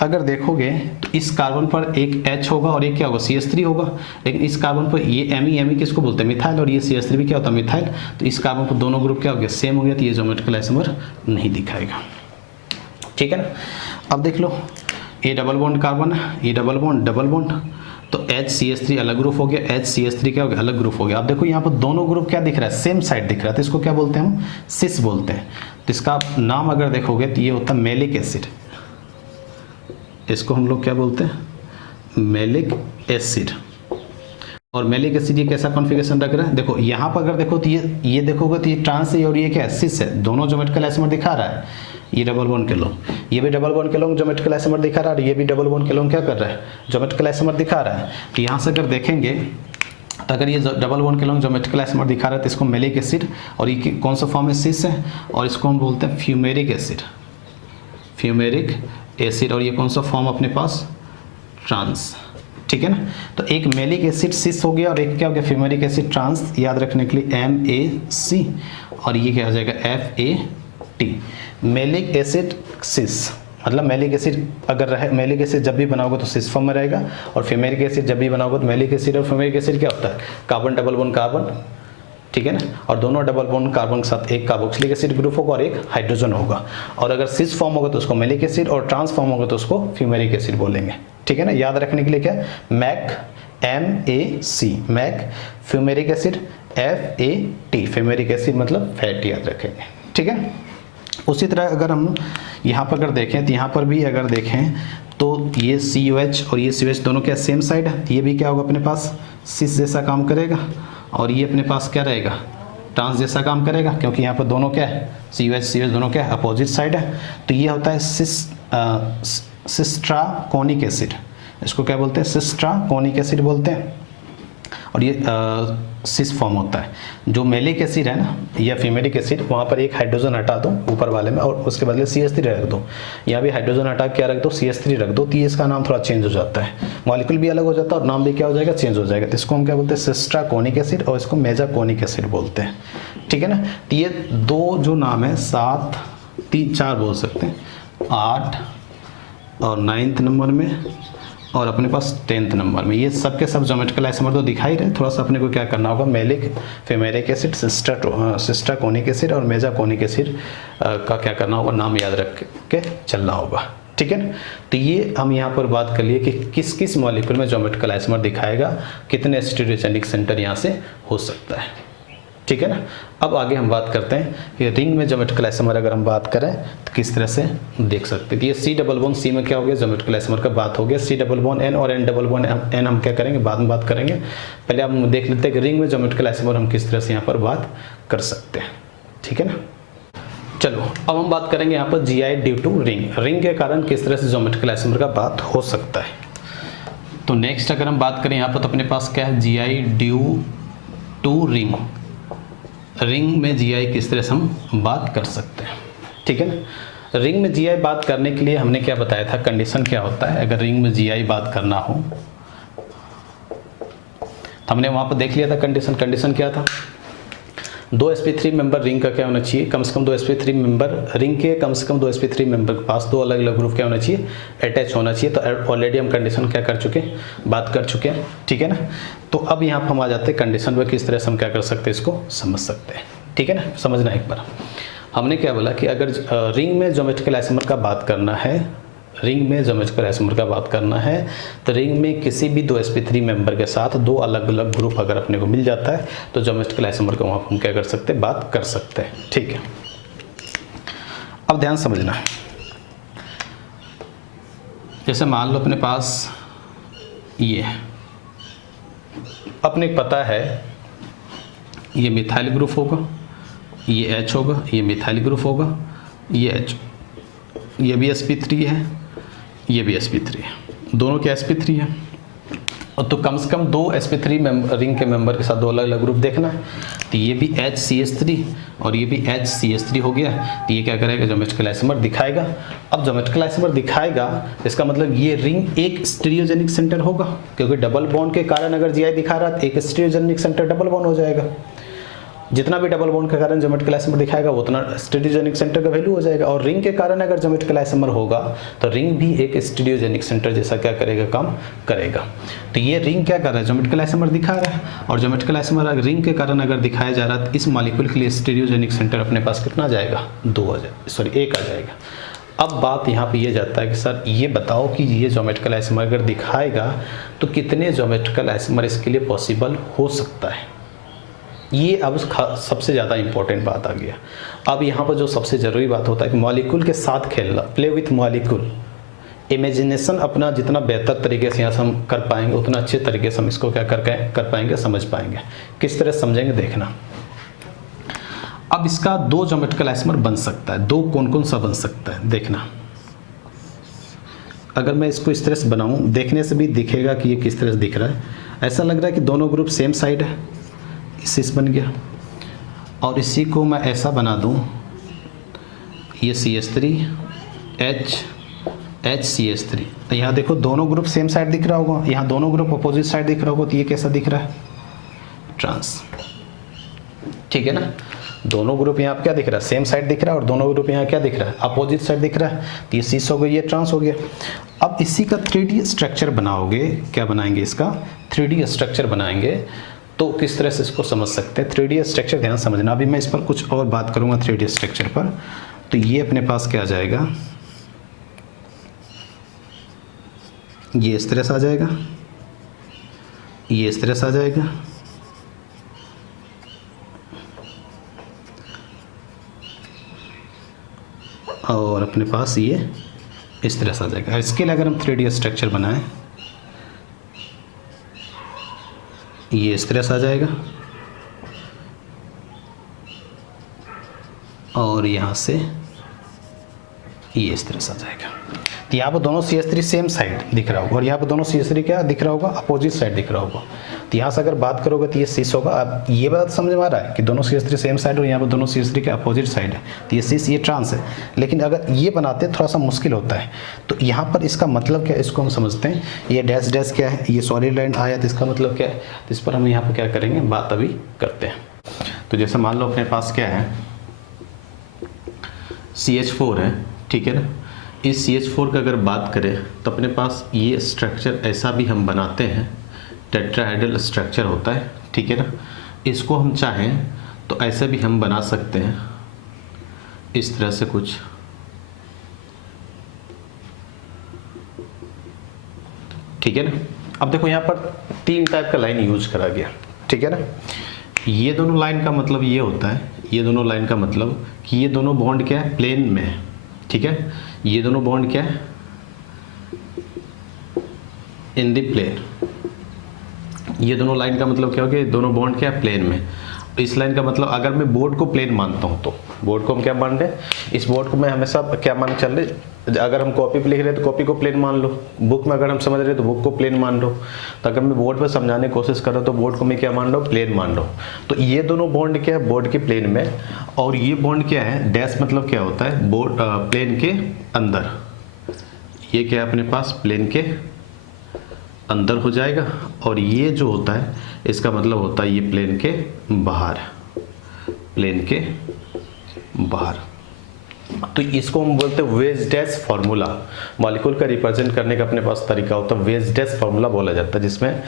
अगर देखोगे तो इस कार्बन पर एक H होगा और एक क्या होगा, CH3 होगा, लेकिन इस कार्बन पर ये Me किसको बोलते हैं, मिथाइल, और ये CH3 भी क्या होता है, मिथाइल। तो इस कार्बन पर दोनों ग्रुप क्या हो गया, सेम हो गया, तो ये ज्योमेट्रिकल आइसोमर नहीं दिखाएगा। ठीक है ना। अब देख लो, ये डबल बॉन्ड कार्बन है, ये डबल बॉन्ड, तो HCH3 अलग ग्रुप हो गया, HCH3 क्या हो गया, अलग ग्रुप हो गया। अब देखो यहाँ पर दोनों ग्रुप क्या दिख रहा है, सेम साइड दिख रहा है, तो इसको क्या बोलते हैं हम, सिस बोलते हैं। तो इसका नाम अगर देखोगे तो ये होता है मैलिक एसिड, इसको हम लोग क्या बोलते हैं, मैलिक एसिड। और मैलिक एसिड ये कैसा कॉन्फ़िगरेशन रख रहा है, देखो यहाँ पर अगर देखो तो ये देखोगे तो ये ट्रांस है और ये क्या है, सिस है, दोनों ज्योमेट्रिकल आइसोमर दिखा रहा है। ये डबल बॉन्ड के लोग, ये भी डबल बॉन्ड के लोग ज्योमेट्रिकल आइसोमर दिखा रहा है, और ये भी डबल बॉन्ड के लोग क्या कर रहा है, ज्योमेट्रिकल आइसोमर दिखा रहा है। तो यहाँ से अगर देखेंगे तो अगर ये डबल बॉन्ड के लोग ज्योमेट्रिकल आइसोमर दिखा रहा है तो इसको मैलिक एसिड, और ये कौन सा फॉर्म है, सिस है, और इसको हम बोलते हैं फ्यूमेरिक एसिड, और ये कौन सा फॉर्म अपने पास, ट्रांस। ठीक है ना। तो एक मैलिक एसिड सिस हो गया और एक क्या हो गया, फ्यूमेरिक एसिड ट्रांस। याद रखने के लिए MAC, और ये क्या हो जाएगा, FAT। मैलिक एसिड सिस मतलब मैलिक एसिड अगर रहे, मैलिक एसिड जब भी बनाओगे तो सिस फॉर्म में रहेगा, और फ्यूमेरिक एसिड जब भी बनाओगे तो मैलिक एसिड और फ्यूमेरिक एसिड क्या होता है, कार्बन डबल बॉन्ड कार्बन। ठीक है ना। और दोनों डबल बॉन्ड कार्बन के साथ एक कार्बोक्सिलिक एसिड ग्रुप होगा और एक हाइड्रोजन होगा। और अगर सिस फॉर्म होगा तो उसको मैलिक एसिड, और ट्रांस फॉर्म होगा तो उसको फ्यूमेरिक एसिड बोलेंगे। ठीक है ना। याद रखने के लिए क्या, mac MAC, mac fumaric acid, FAT fumaric acid मतलब फैट, याद रखेंगे। ठीक है। उसी तरह अगर हम यहाँ पर अगर देखें तो यहाँ पर भी अगर देखें तो ये COH और ये COH दोनों क्या सेम साइड है, ये भी क्या होगा अपने पास, सिस जैसा काम करेगा, और ये अपने पास क्या रहेगा, ट्रांस जैसा काम करेगा, क्योंकि यहाँ पर दोनों क्या है, COH दोनों क्या है, अपोजिट साइड है। तो ये होता है सिस्ट्राकोनिक एसिड, इसको क्या बोलते हैं, सिस्ट्राकोनिक एसिड बोलते हैं, और ये सिस फॉर्म होता है। जो मैलिक एसिड है ना या फ्यूमेरिक एसिड, वहाँ पर एक हाइड्रोजन हटा दो ऊपर वाले में और उसके बदले CH3 रख दो, यहाँ भी हाइड्रोजन हटा क्या रख दो, CH3 रख दो, तो ये इसका नाम थोड़ा चेंज हो जाता है, मॉलिक्यूल भी अलग हो जाता है और नाम भी क्या हो जाएगा, चेंज हो जाएगा। तो इसको हम क्या बोलते हैं, सिस्ट्राकोनिक एसिड, और इसको मेजाकोनिक एसिड बोलते हैं। ठीक है ना। तो ये दो जो नाम है 7, 3, 4 बोल सकते हैं, 8 और 9th नंबर में और अपने पास 10th नंबर में, ये सब के सब ज्योमेट्रिकल आइसोमर तो दिखाई रहे। थोड़ा सा अपने को क्या करना होगा, मैलिक फ्यूमेरिक एसिड, सिस्ट्राकोनिक एसिड और मेजाकोनिक एसिड का क्या करना होगा, नाम याद रख के चलना होगा। ठीक है ना। तो ये हम यहाँ पर बात कर लिए कि किस किस मॉलिक्यूल में ज्योमेट्रिकल आइसोमर दिखाएगा, कितने स्टीरियोजेनिक सेंटर यहाँ से हो सकता है। ठीक है ना। अब आगे हम बात करते हैं कि रिंग में ज्योमेट्रिकल आइसोमर अगर हम बात करें तो किस तरह से देख सकते हैं। ये सी डबल बॉन्ड सी में क्या हो गया, ज्योमेट्रिकल आइसोमर का बात हो गया। सी डबल बॉन्ड एन और एन डबल बॉन्ड एन हम क्या करेंगे, बाद में बात करेंगे। पहले हम देख लेते हैं कि रिंग में ज्योमेट्रिकल आइसोमर हम किस तरह से यहाँ पर बात कर सकते हैं, ठीक है ना। चलो अब हम बात करेंगे यहाँ पर जी आई ड्यू टू रिंग, रिंग के कारण किस तरह से ज्योमेट्रिकल आइसोमर का बात हो सकता है। तो नेक्स्ट अगर हम बात करें यहाँ पर तो अपने पास क्या है, जी आई ड्यू टू रिंग, रिंग में जी आई किस तरह से हम बात कर सकते हैं, ठीक है ना। रिंग में जी आई बात करने के लिए हमने क्या बताया था, कंडीशन क्या होता है अगर रिंग में जी आई बात करना हो। तो हमने वहाँ पर देख लिया था कंडीशन क्या था, दो sp3 मेंबर रिंग का क्या होना चाहिए, कम से कम दो sp3 मेंबर रिंग के कम से कम दो sp3 मेंबर के पास दो अलग अलग ग्रुप क्या होना चाहिए, अटैच होना चाहिए। तो ऑलरेडी हम कंडीशन क्या कर चुके हैं, बात कर चुके हैं, ठीक है ना। तो अब यहाँ पर हम आ जाते हैं कंडीशन पर, किस तरह से हम क्या कर सकते हैं, इसको समझ सकते हैं, ठीक है ना। समझना एक बार, हमने क्या बोला कि अगर रिंग में ज्योमेट्रिकल आइसोमर का बात करना है, रिंग में ज्योमेट्रिकल आइसोमर का बात करना है तो रिंग में किसी भी दो sp3 मेंबर के साथ दो अलग अलग ग्रुप अगर अपने को मिल जाता है तो ज्योमेट्रिकल आइसोमर का वहाँ हम क्या कर सकते हैं, बात कर सकते हैं, ठीक है। अब ध्यान समझना, जैसे मान लो अपने पास ये अपने पता है ये मिथाइल ग्रुप होगा, ये H होगा, ये मिथाइल ग्रुप होगा, ये H, ये भी sp3 है, ये भी sp3 है, दोनों के sp3 है। और तो कम से कम दो sp3 रिंग के मेंबर के साथ दो अलग अलग ग्रुप देखना है। तो ये भी HCH3 और ये भी HCH3 हो गया। तो ये क्या करेगा, ज्योमेट्रिकल आइसोमर दिखाएगा। अब ज्योमेट्रिकल आइसोमर दिखाएगा इसका मतलब ये रिंग एक स्टीरियोजेनिक सेंटर होगा, क्योंकि डबल बॉन्ड के कारण अगर जी आई दिखा रहा है तो एक स्टीरियोजेनिक सेंटर डबल बॉन्ड हो जाएगा। जितना भी डबल बॉन्ड के कारण ज्योमेट्रिकल आइसोमर दिखाएगा उतना स्टीरियोजेनिक सेंटर का वैल्यू हो जाएगा। और रिंग के कारण अगर ज्योमेट्रिकल आइसोमर होगा तो रिंग भी एक स्टीरियोजेनिक सेंटर जैसा क्या करेगा, काम करेगा। तो ये रिंग क्या कर रहा है, ज्योमेट्रिकल आइसोमर दिखा रहा है, और ज्योमेट्रिकल आइसोमर अगर रिंग के कारण अगर दिखाया जा रहा है तो इस मॉलिक्यूल के लिए स्टीरियोजेनिक सेंटर अपने पास कितना आ जाएगा, 1 आ जाएगा। अब बात यहाँ पे ये जाता है कि सर ये बताओ कि ये ज्योमेट्रिकल आइसोमर अगर दिखाएगा तो कितने ज्योमेट्रिकल आइसोमर इसके लिए पॉसिबल हो सकता है। ये अब सबसे ज़्यादा इंपॉर्टेंट बात आ गया। अब यहाँ पर जो सबसे ज़रूरी बात होता है कि मॉलिक्यूल के साथ खेलना, प्ले विथ मॉलिक्यूल, इमेजिनेशन अपना जितना बेहतर तरीके से यहाँ से हम कर पाएंगे उतना अच्छे तरीके से हम इसको क्या कर पाएंगे, समझ पाएंगे। किस तरह समझेंगे देखना। अब इसका दो ज्योमेट्रिकल आइसोमर बन सकता है, दो कौन कौन सा बन सकता है देखना। अगर मैं इसको इस तरह से बनाऊँ, देखने से भी दिखेगा कि ये किस तरह से दिख रहा है। ऐसा लग रहा है कि दोनों ग्रुप सेम साइड है, इस बन गया। और इसी को मैं ऐसा बना दूं, ये CH3 HCH3, तो यहाँ देखो दोनों ग्रुप सेम साइड दिख रहा होगा, यहाँ दोनों ग्रुप अपोजिट साइड दिख रहा होगा। तो ये कैसा दिख रहा है, ट्रांस, ठीक है ना। दोनों ग्रुप यहाँ क्या दिख रहा है, सेम साइड दिख रहा है, और दोनों ग्रुप यहाँ क्या दिख रहा है, अपोजिट साइड दिख रहा है। तो ये सिस हो गई, ये ट्रांस हो गया। अब इसी का 3D स्ट्रक्चर बनाओगे, क्या बनाएंगे, इसका 3D स्ट्रक्चर बनाएंगे। तो किस तरह से इसको समझ सकते हैं, 3D स्ट्रक्चर ध्यान समझना। अभी मैं इस पर कुछ और बात करूंगा 3D स्ट्रक्चर पर। तो ये अपने पास क्या आ जाएगा, ये इस तरह से आ जाएगा, ये इस तरह से आ जाएगा, और अपने पास ये इस तरह से आ जाएगा। इसके लिए अगर हम 3D स्ट्रक्चर बनाएं, ये इस तरह से आ जाएगा, और यहाँ से ये इस तरह से आ जाएगा। तो यहाँ पर दोनों CH3 सेम साइड दिख रहा होगा, और यहाँ पर दोनों CH3 क्या दिख रहा होगा, अपोजिट साइड दिख रहा होगा। तो यहाँ से अगर बात करोगे तो ये सिस होगा। अब ये बात समझ में आ रहा है कि दोनों CH3 सेम साइड और यहाँ पर दोनों CH3 के अपोजिट साइड है। तो ये सिस, ये ट्रांस है। लेकिन अगर ये बनाते थोड़ा सा मुश्किल होता है। तो यहाँ पर इसका मतलब क्या है, इसको हम समझते हैं। ये डैश डैश क्या है, ये सॉलिड लाइन आया, तो इसका मतलब क्या है, तो इस पर हम यहाँ पर क्या करेंगे, बात अभी करते हैं। तो जैसे मान लो अपने पास क्या है, CH4 है, ठीक है ना। इस CH4 का अगर बात करें तो अपने पास ये स्ट्रक्चर ऐसा भी हम बनाते हैं, टेट्राहेड्रल स्ट्रक्चर होता है, ठीक है ना। इसको हम चाहें तो ऐसे भी हम बना सकते हैं, इस तरह से कुछ, ठीक है ना। अब देखो यहाँ पर 3 टाइप का लाइन यूज करा गया, ठीक है ना। ये दोनों लाइन का मतलब ये होता है, ये दोनों लाइन का मतलब कि ये दोनों बॉन्ड क्या है, प्लेन में है, ठीक है। ये दोनों बॉन्ड क्या है, इन द प्लेन। ये दोनों लाइन का मतलब क्या हो गया, दोनों बॉन्ड क्या है, प्लेन में। इस लाइन का मतलब अगर मैं बोर्ड को प्लेन मानता हूँ तो बोर्ड को हम क्या मान रहे हैं, इस बोर्ड को मैं हमेशा क्या मान चल रहे, अगर हम कॉपी पे लिख रहे हैं तो कॉपी को प्लेन मान लो, बुक में अगर हम समझ रहे हैं तो बुक को प्लेन मान लो। तो अगर मैं बोर्ड पे समझाने की कोशिश कर रहा हूँ तो बोर्ड को मैं क्या मान रहा हूँ, प्लेन मान रहा हूँ। तो ये दोनों बॉन्ड क्या है, बोर्ड के प्लेन में, और ये बॉन्ड क्या है, डैश मतलब क्या होता है, बोर्ड प्लेन के अंदर। ये क्या है अपने पास, प्लेन के अंदर हो जाएगा, और ये जो होता है इसका मतलब होता है ये प्लेन के बाहर, प्लेन के बाहर। तो इसको हम बोलते हैं वेज डैश फार्मूला। मॉलिक्यूल का रिप्रेजेंट करने का अपने पास तरीका होता है वेज डैश फार्मूला बोला जाता है, जिसमें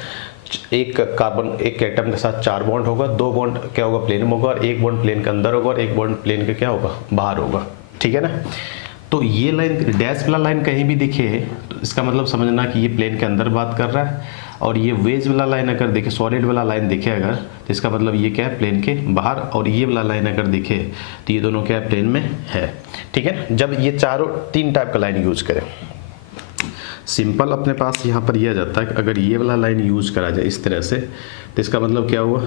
एक कार्बन एक एटम के साथ 4 बॉन्ड होगा, 2 बॉन्ड क्या होगा, प्लेन में होगा, और 1 बॉन्ड प्लेन के अंदर होगा, और 1 बॉन्ड प्लेन के क्या होगा, बाहर होगा, ठीक है ना। तो ये लाइन डैश वाला लाइन कहीं भी दिखे तो इसका मतलब समझना कि ये प्लेन के अंदर बात कर रहा है, और ये वेज वाला लाइन अगर दिखे, सॉलिड वाला लाइन दिखे अगर, तो इसका मतलब ये क्या है, प्लेन के बाहर, और ये वाला लाइन अगर दिखे तो ये दोनों क्या है, प्लेन में है, ठीक है। जब ये चारों 3 टाइप का लाइन यूज करें, सिंपल अपने पास यहाँ पर यह आ जाता है कि अगर ये वाला लाइन यूज करा जाए इस तरह से, तो इसका मतलब क्या हुआ,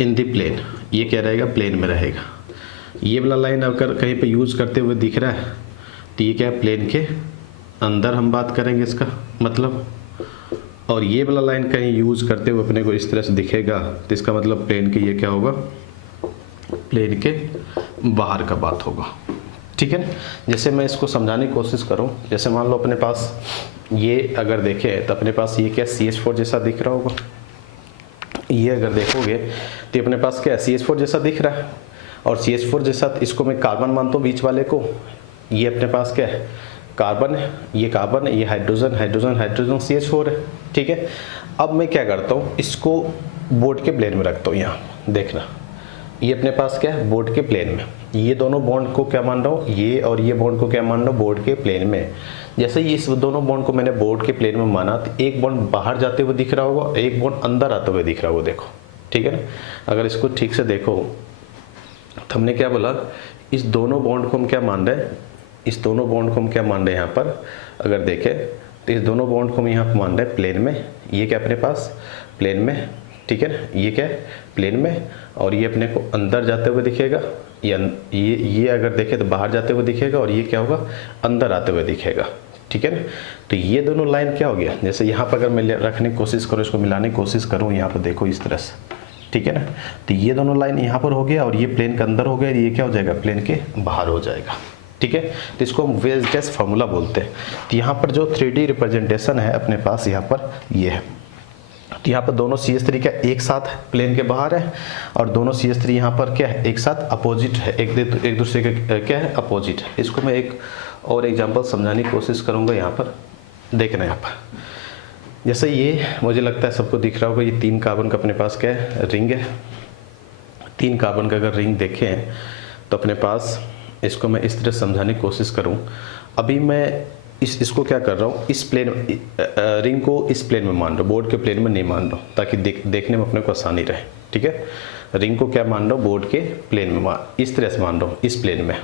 इन द प्लेन, ये क्या रहेगा, प्लेन में रहेगा। ये वाला लाइन अगर कहीं पे यूज करते हुए दिख रहा है तो ये क्या है, प्लेन के अंदर हम बात करेंगे इसका मतलब, और ये वाला लाइन कहीं यूज करते हुए अपने को इस तरह से दिखेगा तो इसका मतलब प्लेन के ये क्या होगा, प्लेन के बाहर का बात होगा, ठीक है। जैसे मैं इसको समझाने की कोशिश करूं, जैसे मान लो अपने पास ये अगर देखें तो अपने पास ये क्या CH4 जैसा दिख रहा होगा, ये अगर देखोगे तो अपने पास क्या CH4 जैसा दिख रहा है, और CH4 जैसा इसको मैं कार्बन मानता हूँ बीच वाले को, ये अपने पास क्या है, कार्बन है, ये कार्बन है, ये हाइड्रोजन हाइड्रोजन हाइड्रोजन CH4 है, ठीक है। अब मैं क्या करता हूँ, इसको बोर्ड के प्लेन में रखता हूँ, यहाँ देखना, ये अपने पास क्या है, बोर्ड के प्लेन में। ये दोनों बॉन्ड को क्या मान रहा हूँ, ये और ये बॉन्ड को क्या मान रहा हूँ, बोर्ड के प्लेन में। जैसे ये इस दोनों बॉन्ड को मैंने बोर्ड के प्लेन में माना तो एक बॉन्ड बाहर जाते हुए दिख रहा होगा, एक बॉन्ड अंदर आते हुए दिख रहा होगा, देखो, ठीक है ना। अगर इसको ठीक से देखो तो हमने क्या बोला, इस दोनों बॉन्ड को हम क्या मान रहे हैं, इस दोनों बॉन्ड को हम क्या मान रहे हैं, यहाँ पर अगर देखें तो इस दोनों बॉन्ड को हम यहाँ पर मान रहे हैं प्लेन में, ये क्या अपने पास प्लेन में, ठीक है ना, ये क्या है, प्लेन में, और ये अपने को अंदर जाते हुए दिखेगा, ये अगर देखें तो बाहर जाते हुए दिखेगा, और ये क्या होगा, अंदर आते हुए दिखेगा, ठीक है ना। तो ये दोनों लाइन क्या हो गया, जैसे यहाँ पर अगर मैं रखने की कोशिश करूँ, इसको मिलाने की कोशिश करूँ, यहाँ पर देखो इस तरह से, ठीक है ना। तो ये दोनों लाइन यहाँ पर हो गया, और ये प्लेन के अंदर हो गया, ये क्या हो जाएगा, प्लेन के बाहर हो जाएगा, ठीक है। तो इसको हम वेज डैश फार्मूला बोलते हैं। तो यहाँ पर जो 3D रिप्रेजेंटेशन है अपने पास यहाँ पर ये है, तो यहाँ पर दोनों CH3 क्या एक साथ प्लेन के बाहर है, और दोनों CH3 यहाँ पर क्या है, एक साथ अपोजिट है, एक दूसरे के क्या है, अपोजिट है। इसको मैं एक और एग्जांपल समझाने की कोशिश करूँगा, यहाँ पर देखना, यहाँ पर जैसे ये मुझे लगता है सबको दिख रहा होगा, ये 3 कार्बन का अपने पास क्या है, रिंग है। 3 कार्बन का अगर रिंग देखें तो अपने पास, इसको मैं इस तरह समझाने की कोशिश करूं, अभी मैं इसको क्या कर रहा हूं, इस प्लेन रिंग को इस प्लेन में मान रहा हूं, बोर्ड के प्लेन में नहीं मान रहा हूं, ताकि देखने में अपने को आसानी रहे, ठीक है। रिंग को क्या मान रहा हूं, बोर्ड के प्लेन में इस तरह से मान रहा हूं, इस प्लेन में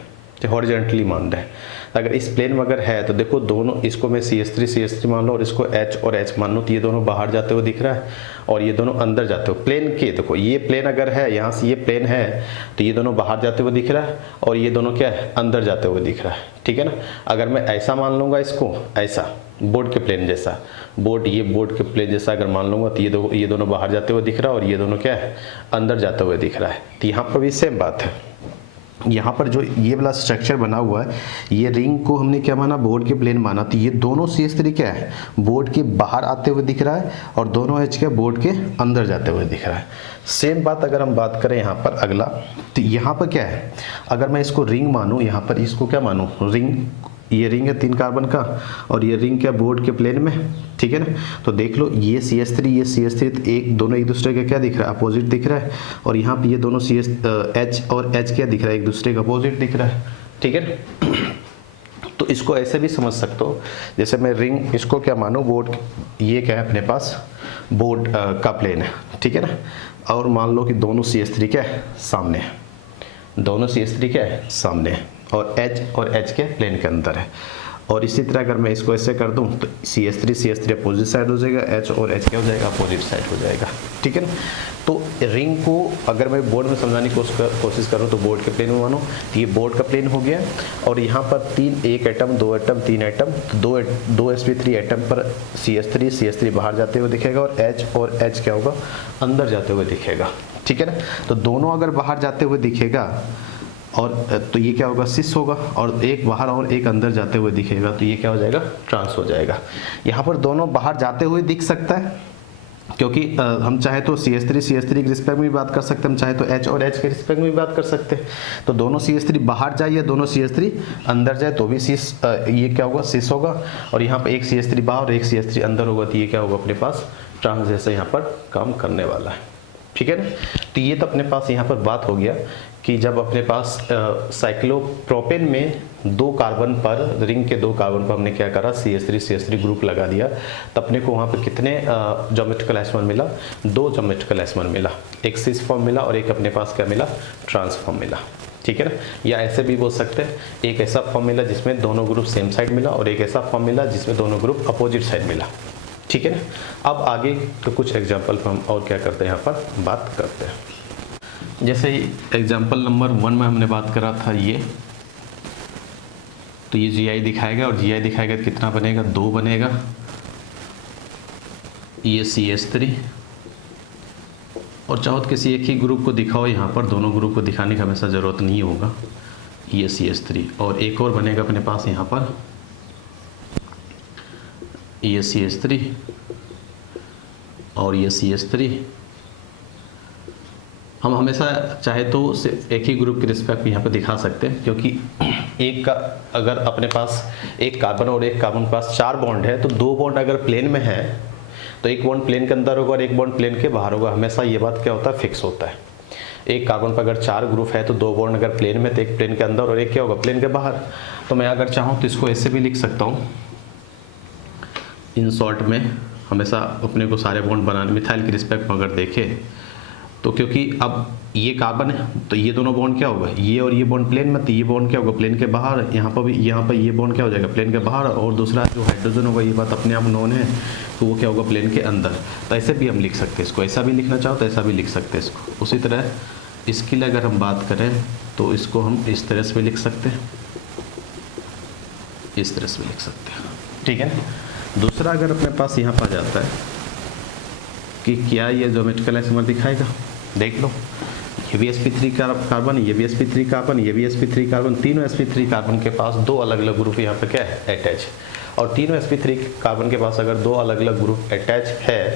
हॉरिजॉन्टली मान रहे हैं। अगर इस प्लेन में अगर है तो देखो दोनों, इसको मैं CH3 मान लो, और इसको H और H मान लो, तो ये दोनों बाहर जाते हुए दिख रहा है, और ये दोनों अंदर जाते हुए, प्लेन के देखो, ये प्लेन अगर है, यहाँ से ये प्लेन है तो ये दोनों बाहर जाते हुए दिख रहा है, और ये दोनों क्या है, अंदर जाते हुए दिख रहा है, ठीक है ना। अगर मैं ऐसा मान लूँगा इसको, ऐसा बोर्ड के प्लेन जैसा, ये बोर्ड के प्लेन जैसा अगर मान लूँगा तो ये दोनों बाहर जाते हुए दिख रहा है, और ये दोनों क्या है, अंदर जाते हुए दिख रहा है। तो यहाँ पर भी सेम बात है, यहाँ पर जो ये वाला स्ट्रक्चर बना हुआ है, ये रिंग को हमने क्या माना, बोर्ड के प्लेन माना, तो ये दोनों CH3 क्या है, बोर्ड के बाहर आते हुए दिख रहा है, और दोनों H क्या बोर्ड के अंदर जाते हुए दिख रहा है। सेम बात अगर हम बात करें यहाँ पर अगला, तो यहाँ पर क्या है, अगर मैं इसको रिंग मानूँ, यहाँ पर इसको क्या मानूँ, रिंग, ये रिंग है 3 कार्बन का, और ये रिंग क्या बोर्ड के प्लेन में, ठीक है ना। तो देख लो ये CH3 ये CH3 तो दोनों एक दूसरे का क्या दिख रहा है, अपोजिट दिख रहा है, और यहाँ पे ये दोनों H और H क्या दिख रहा है, एक दूसरे का अपोजिट दिख रहा है, ठीक है। तो इसको ऐसे भी समझ सकते हो, जैसे मैं रिंग इसको क्या मानूँ, बोर्ड, ये क्या है अपने पास बोर्ड का प्लेन है, ठीक है ना, और मान लो कि दोनों CH3 क्या है सामने है, दोनों CH3 क्या है सामने है, और H के प्लेन के अंदर है। और इसी तरह अगर मैं इसको ऐसे कर दूं तो CH3 अपोजिट साइड हो जाएगा, H और H क्या हो जाएगा अपोजिट साइड हो जाएगा, ठीक है ना। तो रिंग को अगर मैं बोर्ड में समझाने की कोशिश करूं तो बोर्ड के प्लेन में मानो, ये बोर्ड का प्लेन हो गया। और यहाँ पर एक एटम, 2 एटम, 3 एटम, तो दो sp3 एटम पर CH3 बाहर जाते हुए दिखेगा, और H क्या होगा अंदर जाते हुए दिखेगा, ठीक है ना। तो दोनों अगर बाहर जाते हुए दिखेगा और तो ये क्या होगा सिस होगा, और एक बाहर और एक अंदर जाते हुए दिखेगा तो ये क्या हो जाएगा ट्रांस हो जाएगा। यहाँ पर दोनों बाहर जाते हुए दिख सकता है, क्योंकि हम चाहे तो CH3 के रिस्पेक्ट में भी बात कर सकते हैं, हम चाहे तो H और H के रिस्पेक्ट में भी बात कर सकते हैं। तो दोनों CH3 बाहर जाए या दोनों CH3 अंदर जाए तो भी सिस, ये क्या होगा सिस होगा। और यहाँ पर एक CH3 बाहर और एक CH3 अंदर होगा तो ये क्या होगा अपने पास ट्रांस जैसे यहाँ पर काम करने वाला है, ठीक है ना। तो ये तो अपने पास यहाँ पर बात हो गया कि जब अपने पास साइक्लोप्रोपेन में 2 कार्बन पर, रिंग के 2 कार्बन पर हमने क्या करा CH3 ग्रुप लगा दिया, तो अपने को वहाँ पर कितने ज्योमेट्रिकल आइसोमर मिला, 2 ज्योमेट्रिकल आइसोमर मिला, एक सिस फॉर्म मिला और एक अपने पास क्या मिला ट्रांसफॉर्म मिला, ठीक है ना। या ऐसे भी बोल सकते हैं, एक ऐसा फॉर्म मिला जिसमें दोनों ग्रुप सेम साइड मिला और एक ऐसा फॉर्म मिला जिसमें दोनों ग्रुप अपोजिट साइड मिला, ठीक है ना। अब आगे तो कुछ एग्जाम्पल पर हम और क्या करते हैं यहाँ पर बात करते हैं। जैसे एग्जाम्पल नंबर 1 में हमने बात करा था ये, तो ये GI दिखाएगा और GI दिखाएगा कितना बनेगा 2 बनेगा, ये CH3 और चाहो तो किसी एक ही ग्रुप को दिखाओ, यहाँ पर दोनों ग्रुप को दिखाने की हमेशा ज़रूरत नहीं होगा, ये CH3 और एक और बनेगा अपने पास यहाँ पर ये CH3 और ये CH3। हम हमेशा चाहे तो सिर्फ एक ही ग्रुप के रिस्पेक्ट में यहाँ पे दिखा सकते हैं, क्योंकि एक का अगर अपने पास एक कार्बन और एक कार्बन के पास 4 बॉन्ड है तो 2 बॉन्ड अगर प्लेन में है तो एक बॉन्ड प्लेन के अंदर होगा और एक बॉन्ड प्लेन के बाहर होगा, हमेशा ये बात क्या होता है फिक्स होता है। एक कार्बन पर अगर 4 ग्रुप है तो 2 बॉन्ड अगर प्लेन में तो एक प्लेन के अंदर और एक क्या होगा प्लेन के बाहर। तो मैं अगर चाहूँ तो इसको ऐसे भी लिख सकता हूँ, इन शॉर्ट में हमेशा अपने को सारे बॉन्ड बनाने, मिथाइल के रिस्पेक्ट में अगर देखें तो क्योंकि अब ये कार्बन है तो ये दोनों बॉन्ड क्या होगा, ये और ये बॉन्ड प्लेन में, तो ये बॉन्ड क्या होगा प्लेन के बाहर, यहाँ पर भी यहाँ पर ये बॉन्ड क्या हो जाएगा प्लेन के बाहर, और दूसरा जो हाइड्रोजन होगा ये बात अपने आप नोन है तो वो क्या होगा प्लेन के अंदर। तो ऐसे भी हम लिख सकते हैं इसको, ऐसा भी लिखना चाहो तो ऐसा भी लिख सकते हैं इसको। उसी तरह इसके लिए अगर हम बात करें तो इसको हम इस तरह से भी लिख सकते हैं, इस तरह से भी लिख सकते हैं, ठीक है। दूसरा अगर अपने पास यहाँ पर जाता है कि क्या ये ज्योमेट्रिकल आइसोमर दिखाएगा, देख लो ये भी sp3 कार्बन, ये भी sp3 कार्बन, ये भी sp3 कार्बन, तीनों sp3 कार्बन के पास 2 अलग अलग ग्रुप यहाँ पे क्या है अटैच, और तीनों sp3 कार्बन के पास अगर 2 अलग अलग ग्रुप अटैच है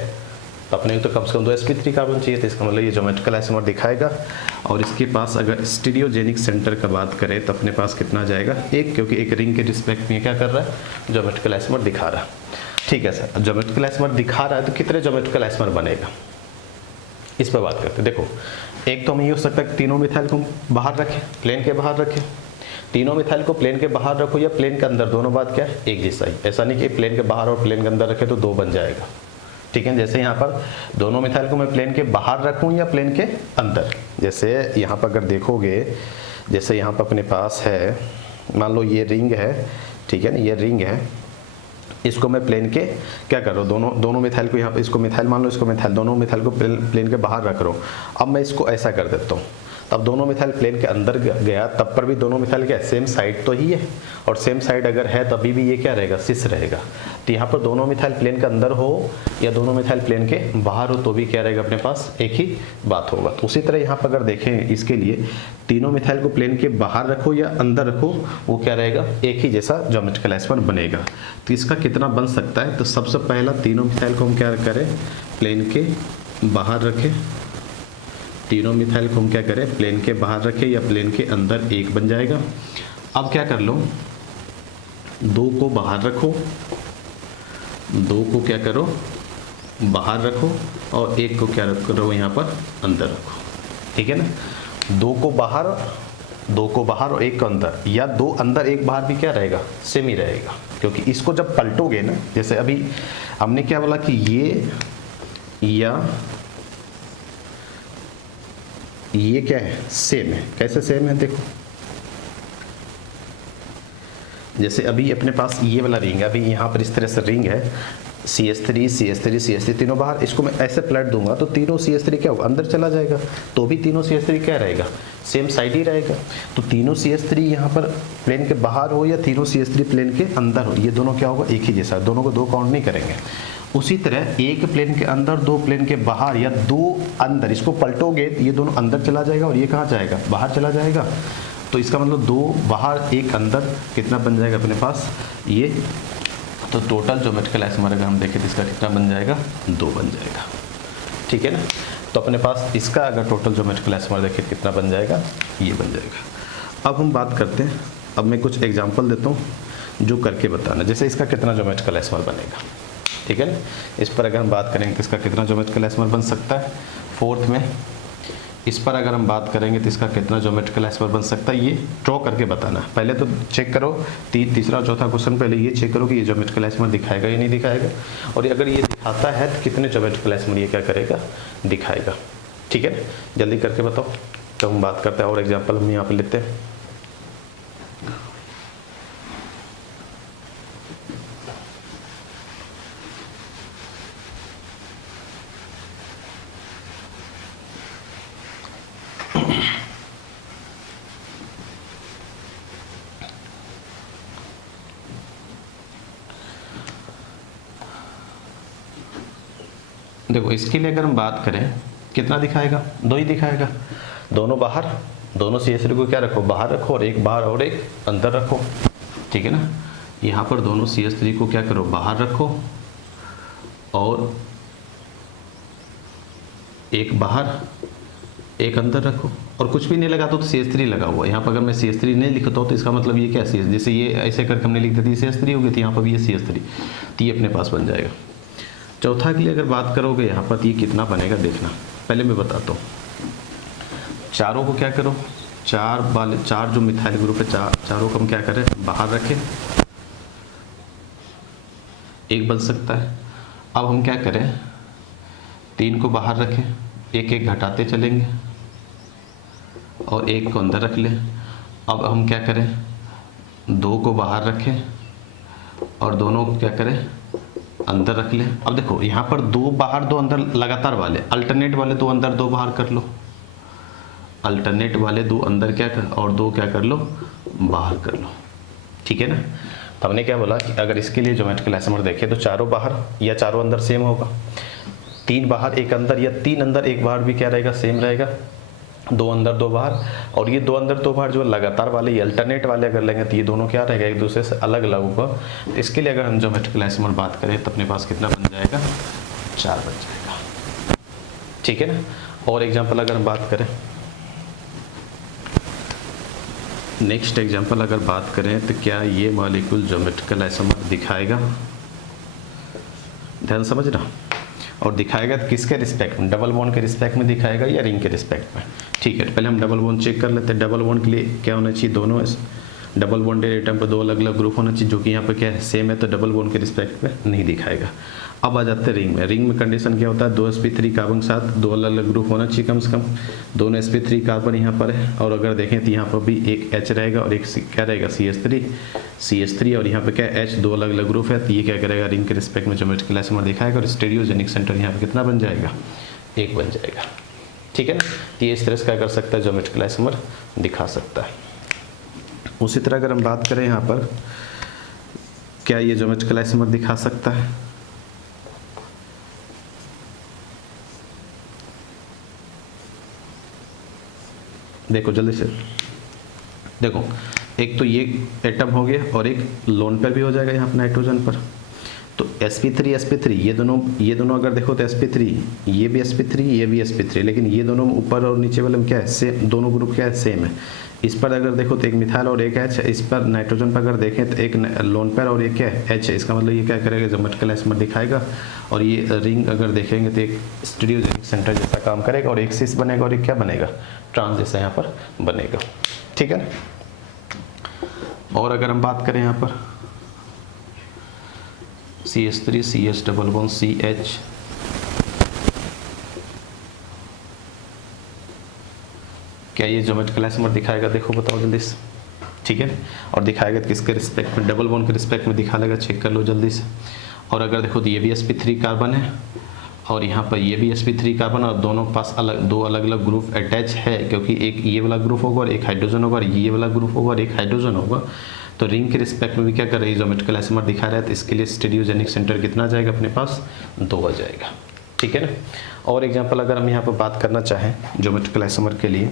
तो अपने तो कम से कम 2 sp3 कार्बन चाहिए, तो इसका मतलब ये ज्योमेट्रिकल आइसोमर दिखाएगा। और इसके पास अगर स्टीरियोजेनिक सेंटर का बात करें तो अपने पास कितना जाएगा 1, क्योंकि एक रिंग के रिस्पेक्ट में क्या कर रहा है ज्योमेट्रिकल आइसोमर दिखा रहा है, ठीक है सर। ज्योमेट्रिकल आइसोमर दिखा रहा है तो कितने ज्योमेट्रिकल आइसोमर बनेगा इस पर बात करते हैं। देखो एक तो हम ये हो सकता है कि तीनों मिथाइल को बाहर रखें, प्लेन के बाहर रखें, तीनों मिथाइल को प्लेन के बाहर रखो या प्लेन के अंदर, दोनों बात क्या है एक जैसा ही, ऐसा नहीं कि प्लेन के बाहर और प्लेन के अंदर रखे तो 2 बन जाएगा, ठीक है। जैसे यहाँ पर दोनों मिथाइल को मैं प्लेन के बाहर रखूँ या प्लेन के अंदर, जैसे यहाँ पर अगर देखोगे, जैसे यहाँ पर अपने पास है मान लो ये रिंग है, ठीक है ना, ये रिंग है, इसको मैं प्लेन के क्या कर रहा हूँ दोनों मिथाइल को यहाँ पे, इसको मिथाइल मान लो, इसको मिथाइल, दोनों मिथाइल को प्लेन के बाहर रख रहा हूँ। अब मैं इसको ऐसा कर देता हूँ, तब दोनों मिथाइल प्लेन के अंदर गया, तब पर भी दोनों मिथाइल क्या सेम साइड तो ही है, और सेम साइड अगर है तभी भी ये क्या रहेगा सिस रहेगा। तो यहाँ पर दोनों मिथाइल प्लेन के अंदर हो या दोनों मिथाइल प्लेन के बाहर हो तो भी क्या रहेगा अपने पास एक ही बात होगा। तो उसी तरह यहाँ पर अगर देखें इसके लिए तीनों मिथाइल को प्लेन के बाहर रखो या अंदर रखो वो क्या रहेगा एक ही जैसा ज्योमेट्रिकल आइसोमर बनेगा। तो इसका कितना बन सकता है, तो सबसे पहला तीनों मिथाइल को हम क्या करें प्लेन के बाहर रखें, तीनों मिथाइल को हम क्या करें प्लेन के बाहर रखें या प्लेन के अंदर एक बन जाएगा। अब क्या कर लो 2 को बाहर रखो, 2 को क्या करो बाहर रखो और 1 को क्या करो यहाँ पर अंदर रखो, ठीक है ना। 2 को बाहर और 1 को अंदर, या 2 अंदर 1 बाहर भी क्या रहेगा सेम ही रहेगा, क्योंकि इसको जब पलटोगे ना, जैसे अभी हमने क्या बोला कि या ये क्या है, सेम है। कैसे सेम है, देखो जैसे अभी अपने पास ये वाला रिंग है, अभी यहाँ पर इस तरह से रिंग है CH3 CH3 CH3 तीनों बाहर, इसको मैं ऐसे पलट दूंगा तो तीनों CH3 क्या होगा, अंदर चला जाएगा, तो भी तीनों CH3 क्या रहेगा, सेम साइड ही रहेगा। तो तीनों CH3 यहाँ पर प्लेन के बाहर हो या तीनों CH3 प्लेन के अंदर हो, ये दोनों क्या होगा, एक ही जैसा, दोनों को दो काउंट नहीं करेंगे। उसी तरह एक प्लेन के अंदर, दो प्लेन के बाहर या दो अंदर, इसको पलटोगे ये दोनों अंदर चला जाएगा और ये कहाँ जाएगा, बाहर चला जाएगा। तो इसका मतलब दो बाहर एक अंदर, कितना बन जाएगा अपने पास ये, तो टोटल ज्योमेट्रिकल आइसोमर अगर हम देखें तो इसका कितना बन जाएगा, 2 बन जाएगा। ठीक है ना। तो अपने पास इसका अगर टोटल ज्योमेट्रिकल आइसोमर देखें कितना बन जाएगा, ये बन जाएगा। अब हम बात करते हैं, अब मैं कुछ एग्जांपल देता हूँ जो करके बताना, जैसे इसका कितना ज्योमेट्रिकल आइसोमर बनेगा। ठीक है ना। इस पर अगर हम बात करेंगे तो इसका कितना ज्योमेट्रिकल आइसोमर बन सकता है, फोर्थ में। इस पर अगर हम बात करेंगे तो इसका कितना ज्योमेट्रिकल आइसोमर बन सकता है, ये ड्रॉ करके बताना। पहले तो चेक करो, तीसरा और चौथा क्वेश्चन पहले ये चेक करो कि ये ज्योमेट्रिकल आइसोमर दिखाएगा या नहीं दिखाएगा, और अगर ये दिखाता है तो कितने ज्योमेट्रिकल आइसोमर ये क्या करेगा, दिखाएगा। ठीक है, जल्दी करके बताओ। तो हम बात करते हैं और एग्जाम्पल हम यहाँ पर लेते हैं। देखो इसके लिए अगर हम बात करें कितना दिखाएगा, 2 ही दिखाएगा, दोनों बाहर, दोनों CH3 को क्या रखो, बाहर रखो, और एक बाहर और एक अंदर रखो। ठीक है ना। यहाँ पर दोनों CH3 को क्या करो, बाहर रखो और एक बाहर एक अंदर रखो, और कुछ भी नहीं लगा तो CH3 लगा हुआ है। यहाँ पर अगर मैं CH3 नहीं लिखता हूँ तो इसका मतलब ये क्या है, जैसे ये ऐसे करके हमने लिख दी थी CH3 हो गई थी, यहाँ पर भी ये CH3, तो ये अपने पास बन जाएगा। चौथा के लिए अगर बात करोगे यहाँ पर ये कितना बनेगा देखना, पहले मैं बताता हूँ। चारों को क्या करो, चार जो मिथाइल ग्रुप है, चारों को हम क्या करें, बाहर रखें, एक बन सकता है। अब हम क्या करें, 3 को बाहर रखें, एक एक घटाते चलेंगे और एक को अंदर रख लें। अब हम क्या करें, 2 को बाहर रखें और दोनों को क्या करें, अंदर रख लें। अब देखो यहाँ पर 2 बाहर 2 अंदर लगातार वाले, अल्टरनेट वाले 2 अंदर 2 बाहर कर लो, अल्टरनेट वाले 2 अंदर क्या कर और 2 क्या कर लो, बाहर कर लो। ठीक है ना। तो हमने क्या बोला कि अगर इसके लिए ज्योमेट्रिकल आइसोमर देखें तो चारों बाहर या चारों अंदर सेम होगा, 3 बाहर 1 अंदर या 3 अंदर 1 बाहर भी क्या रहेगा, सेम रहेगा, 2 अंदर 2 बाहर। और ये 2 अंदर 2 बाहर जो लगातार वाले, ये अल्टरनेट वाले अगर लेंगे तो ये दोनों क्या रहेगा, एक दूसरे से अलग अलग होगा। तो इसके लिए अगर हम ज्योमेट्रिकल आइसोमर बात करें तो अपने पास कितना बन जाएगा, 4 बन जाएगा। ठीक है ना। और एग्जाम्पल अगर हम बात करें, नेक्स्ट एग्जाम्पल अगर बात करें तो क्या ये मॉलिक्यूल ज्योमेट्रिकल आइसोमर दिखाएगा, ध्यान समझना। और दिखाएगा तो किसके रिस्पेक्ट में, डबल बॉन्ड के रिस्पेक्ट में दिखाएगा या रिंग के रिस्पेक्ट में। ठीक है, तो पहले हम डबल बॉन्ड चेक कर लेते हैं। डबल बॉन्ड के लिए क्या होना चाहिए, दोनों डबल बॉन्डेड एटम पर 2 अलग अलग ग्रुप होना चाहिए, जो कि यहाँ पर क्या है, सेम है, तो डबल बॉन्ड के रिस्पेक्ट में नहीं दिखाएगा। अब आ जाते हैं रिंग में। रिंग में कंडीशन क्या होता है, 2 sp3 कार्बन के साथ 2 अलग अलग ग्रुप होना चाहिए कम से कम, दोनों sp3 कार्बन यहाँ पर है, और अगर देखें तो यहाँ पर भी एक H रहेगा और एक क्या रहेगा, CH3, और यहाँ पे क्या H 2 अलग अलग ग्रुप है, तो ये क्या करेगा, रिंग के रिस्पेक्ट में ज्योमेट्रिकल आइसोमर दिखाएगा, और स्टीरियोजेनिक सेंटर यहाँ पे कितना बन जाएगा, 1 बन जाएगा। ठीक है ना। तो ये इस तरह से क्या कर सकता है, ज्योमेट्रिकल आइसोमर दिखा सकता है। उसी तरह अगर हम बात करें यहाँ पर, क्या ये ज्योमेट्रिकल आइसोमर दिखा सकता है, देखो जल्दी से देखो, एक तो ये एटम हो गया और एक लोन पर भी हो जाएगा यहाँ पर नाइट्रोजन पर। तो sp3 ये दोनों अगर देखो तो sp3 ये भी sp3 ये भी sp3, लेकिन ये दोनों ऊपर और नीचे वाले में क्या है, सेम, दोनों ग्रुप क्या है, सेम है। इस पर अगर देखो तो एक मिथाइल और एक H, इस पर नाइट्रोजन पर अगर देखें तो एक लोन पेयर और एक क्या है, H है। इसका मतलब ये क्या करेगा, ज्योमेट्रिकल आइसोमर दिखाएगा। और ये रिंग अगर देखेंगे तो एक स्टीरियोजेनिक सेंटर जैसा काम करेगा, और एक सिस बनेगा और एक क्या बनेगा, ट्रांस जैसा यहाँ पर बनेगा। ठीक है। और अगर हम बात करें यहाँ पर CH3 CH double bond CH, क्या ये ज्योमेट्रिकल आइसोमर दिखाएगा? देखो बताओ जल्दी से, ठीक है। और दिखाएगा किसके रिस्पेक्ट में? डबल बॉन्ड के रिस्पेक्ट में दिखा लेगा, चेक कर लो जल्दी से। और अगर देखो तो ये भी sp3 कार्बन है और यहाँ पर ये भी sp3 कार्बन, और दोनों के पास दो अलग अलग ग्रुप अटैच है, क्योंकि एक ये वाला ग्रुप होगा और एक हाइड्रोजन होगा, और ये वाला ग्रुप होगा और एक हाइड्रोजन होगा। तो रिंग के रिस्पेक्ट में भी क्या कर रही है? ज्योमेट्रिकल आइसोमर दिखा रहा है, तो इसके लिए स्टीरियोजेनिक सेंटर कितना आ जाएगा अपने पास? 2 आ जाएगा, ठीक है ना। और एग्जाम्पल अगर हम यहाँ पर बात करना चाहें ज्योमेट्रिकल आइसोमर के लिए,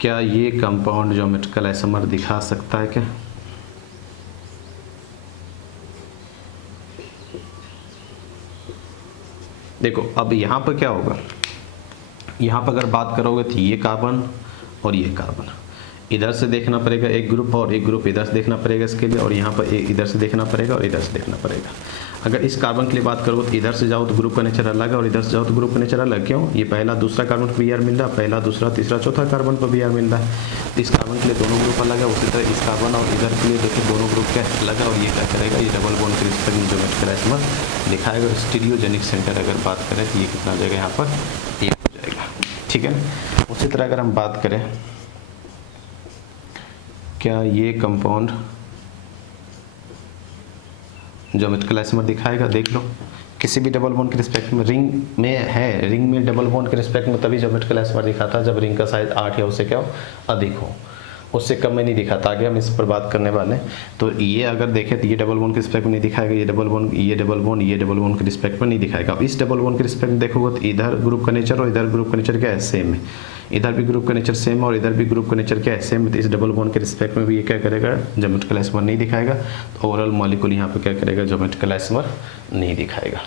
क्या ये कंपाउंड ज्योमेट्रिकल आइसोमर दिखा सकता है क्या? देखो अब यहाँ पर क्या होगा, यहाँ पर अगर बात करोगे तो ये कार्बन और ये कार्बन, इधर से देखना पड़ेगा एक ग्रुप और एक ग्रुप इधर से देखना पड़ेगा इसके लिए, और यहाँ पर इधर से देखना पड़ेगा और इधर से देखना पड़ेगा। अगर इस कार्बन के लिए बात करो तो इधर से जाओ तो ग्रुप का नेचर अलग है और इधर से जाओ तो ग्रुप का नेचर अलग। क्यों? ये पहला दूसरा कार्बन को बीआर मिल रहा है, पहला दूसरा तीसरा चौथा कार्बन पर बीआर मिल रहा है। तो इस कार्बन के लिए दोनों ग्रुप अलग है, उसी तरह इस कार्बन और इधर के लिए देखिए दोनों ग्रुप क्या अलग है। और ये क्या करेगा? ये डबल बॉन्ड के रिस्पेक्ट में ज्योमेट्रिकल आइसोमर दिखाएगा। स्टीरियोजेनिक सेंटर अगर बात करें तो ये कितना आ जाएगा? यहाँ पर 1 हो जाएगा, ठीक है ना। उसी तरह अगर हम बात करें, क्या ये कंपाउंड ज्योमेट्रिकल आइसोमर दिखाएगा? देख लो किसी भी डबल बॉन्ड के रिस्पेक्ट में, रिंग में है, रिंग में डबल बॉन्ड के रिस्पेक्ट में तभी ज्योमेट्रिकल आइसोमर दिखाता है जब रिंग का साइज 8 या उससे क्या हो? अधिक हो, उससे कम में नहीं दिखाता। आगे हम इस पर बात करने वाले हैं। तो ये अगर देखें तो ये डबल बॉन्ड के रिस्पेक्ट में नहीं दिखाएगा, ये डबल बॉन्ड ये डबल बॉन्ड के रिस्पेक्ट में नहीं दिखाएगा। अब इस डबल बॉन्ड के रिस्पेक्ट में देखोगे तो इधर ग्रुप का नेचर और इधर ग्रुप का नेचर क्या है? सेम है। इधर भी ग्रुप का नेचर सेम है और इधर भी ग्रुप का नेचर क्या है? सेम है। तो इस डबल बॉन्ड के रिस्पेक्ट में भी ये क्या करेगा? ज्योमेट्रिकल आइसोमर नहीं दिखाएगा। तो ओवरऑल मॉलिक्यूल यहाँ पर क्या करेगा? ज्योमेट्रिकल आइसोमर नहीं दिखाएगा,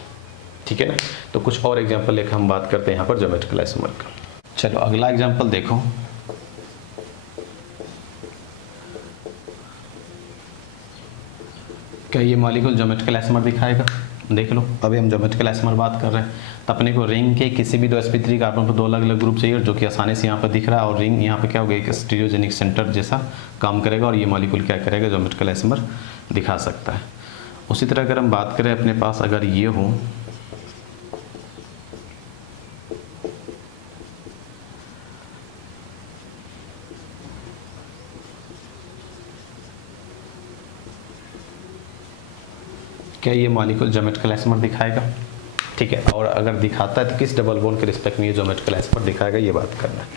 ठीक है ना। तो कुछ और एग्जाम्पल लेकर हम बात करते हैं यहाँ पर ज्योमेट्रिकल आइसोमर का। चलो अगला एग्जाम्पल देखो, क्या ये मॉलिक्यूल ज्योमेट्रिकल आइसोमर दिखाएगा? देख लो अभी हम ज्योमेट्रिकल आइसोमर बात कर रहे हैं, तो अपने को रिंग के किसी भी 2 sp3 कार्बन पर 2 अलग अलग ग्रुप चाहिए, जो कि आसानी से यहाँ पर दिख रहा है। और रिंग यहाँ पे क्या होगा? एक स्टीरियोजेनिक सेंटर जैसा काम करेगा और ये मॉलिक्यूल क्या करेगा? ज्योमेट्रिकल आइसोमर दिखा सकता है। उसी तरह अगर हम बात करें अपने पास अगर ये हो, क्या ये मॉलिक्यूल ज्योमेट्रिकल आइसोमर दिखाएगा? ठीक है। और अगर दिखाता है तो किस डबल बॉन्ड के रिस्पेक्ट में ये ज्योमेट्रिकल आइसोमर दिखाएगा, ये बात करना है।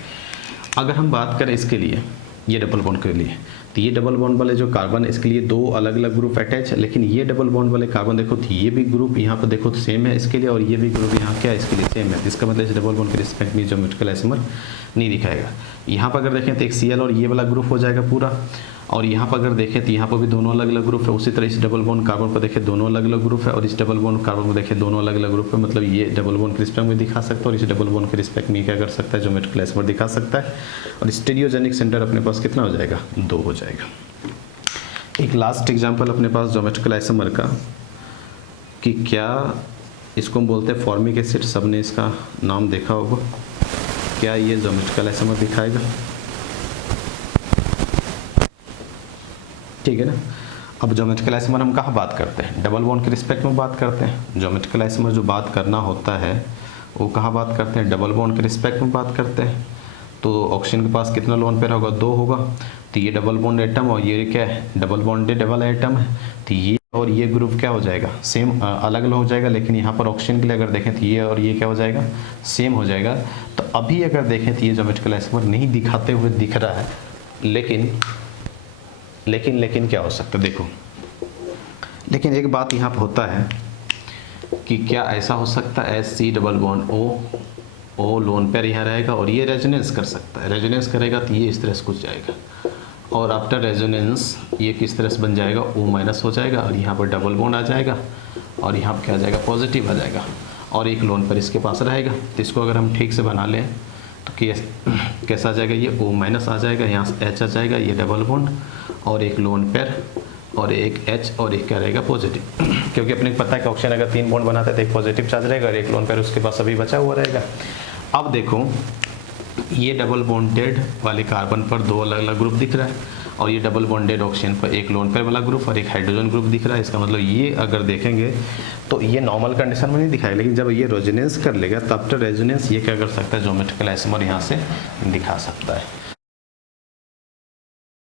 अगर हम बात करें इसके लिए, ये डबल बॉन्ड के लिए, तो ये डबल बॉन्ड वाले जो कार्बन, इसके लिए 2 अलग अलग ग्रुप अटैच है, लेकिन ये डबल बॉन्ड वाले कार्बन देखो तो ये भी ग्रुप यहाँ पर देखो तो सेम है इसके लिए, और ये भी ग्रुप यहाँ क्या है? इसके लिए सेम है। इसका मतलब इस डबल बॉन्ड के रिस्पेक्ट में ज्योमेट्रिकल आइसोमर नहीं दिखाएगा। यहाँ पर अगर देखें तो एक Cl और ये वाला ग्रुप हो जाएगा पूरा, और यहाँ पर अगर देखें तो यहाँ पर भी दोनों अलग अलग ग्रुप है। उसी तरह इस डबल बॉन्ड कार्बन पर देखें दोनों अलग अलग ग्रुप है, और इस डबल बॉन्ड कार्बन को देखें दोनों अलग अलग ग्रुप है। मतलब ये डबल बॉन्ड के रिस्पेक्ट में दिखा सकता है और इस डबल बॉन्ड के रिस्पेक्ट में क्या कर सकता है? ज्योमेट्रिकल आइसोमर दिखा सकता है। और स्टीरियोजेनिक सेंटर अपने पास कितना हो जाएगा? 2 हो जाएगा। एक लास्ट एग्जाम्पल अपने पास ज्योमेट्रिकल आइसोमर का, कि क्या इसको हम बोलते हैं फॉर्मिक एसिड, सबने इसका नाम देखा होगा। क्या ये ज्योमेट्रिकल आइसोमर दिखाएगा? ठीक है ना। अब ज्योमेट्रिकल आइसोमर हम कहाँ बात करते हैं? डबल बॉन्ड के रिस्पेक्ट में बात करते हैं। ज्योमेट्रिकल आइसोमर जो बात करना होता है वो कहाँ बात करते हैं? डबल बॉन्ड के रिस्पेक्ट में बात करते हैं। तो ऑक्सीजन के पास कितना लोन पेयर होगा? 2 होगा। तो ये डबल बॉन्ड एटम और ये क्या है? डबल बॉन्डेड डबल एटम है। तो ये और ये ग्रुप क्या हो जाएगा? सेम, अलग अलग हो जाएगा। लेकिन यहाँ पर ऑक्सीजन के लिए अगर देखें तो ये और ये क्या हो जाएगा? सेम हो जाएगा। तो अभी अगर देखें तो ये ज्योमेट्रिकल आइसोमर नहीं दिखाते हुए दिख रहा है, लेकिन क्या हो सकता है? देखो, लेकिन एक बात यहाँ पर होता है कि क्या ऐसा हो सकता है Sc double bond O lone pair यहाँ रहेगा और ये रेजोनेंस कर सकता है। रेजोनेंस करेगा तो ये इस तरह से कुछ जाएगा, और आफ्टर रेजोनेंस ये किस तरह से बन जाएगा? O माइनस हो जाएगा, और यहाँ पर डबल बॉन्ड आ जाएगा, और यहाँ पर क्या आ जाएगा? पॉजिटिव आ जाएगा, और एक लोन पेयर इसके पास रहेगा। तो इसको अगर हम ठीक से बना लें तो कैसा आ जाएगा? ये O माइनस आ जाएगा, यहाँ से H आ जाएगा, ये डबल बॉन्ड और एक लोन पेयर और एक H और एक क्या रहेगा? पॉजिटिव। क्योंकि अपने को पता है कि ऑक्सीजन अगर 3 बॉन्ड बनाता है तो एक पॉजिटिव चार्ज रहेगा और एक लोन पेयर उसके पास अभी बचा हुआ रहेगा। अब देखो ये डबल बॉन्डेड वाले कार्बन पर 2 अलग अलग ग्रुप दिख रहा है, और ये डबल बॉन्डेड ऑक्सीजन पर एक लोन पेयर वाला ग्रुप और एक हाइड्रोजन ग्रुप दिख रहा है। इसका मतलब ये अगर देखेंगे तो ये नॉर्मल कंडीशन में नहीं दिखाई, लेकिन जब ये रेजोनेंस कर लेगा तब तो रेजोनेंस ये क्या कर सकता है, ज्योमेट्रिकल आइसोमर यहाँ से दिखा सकता है।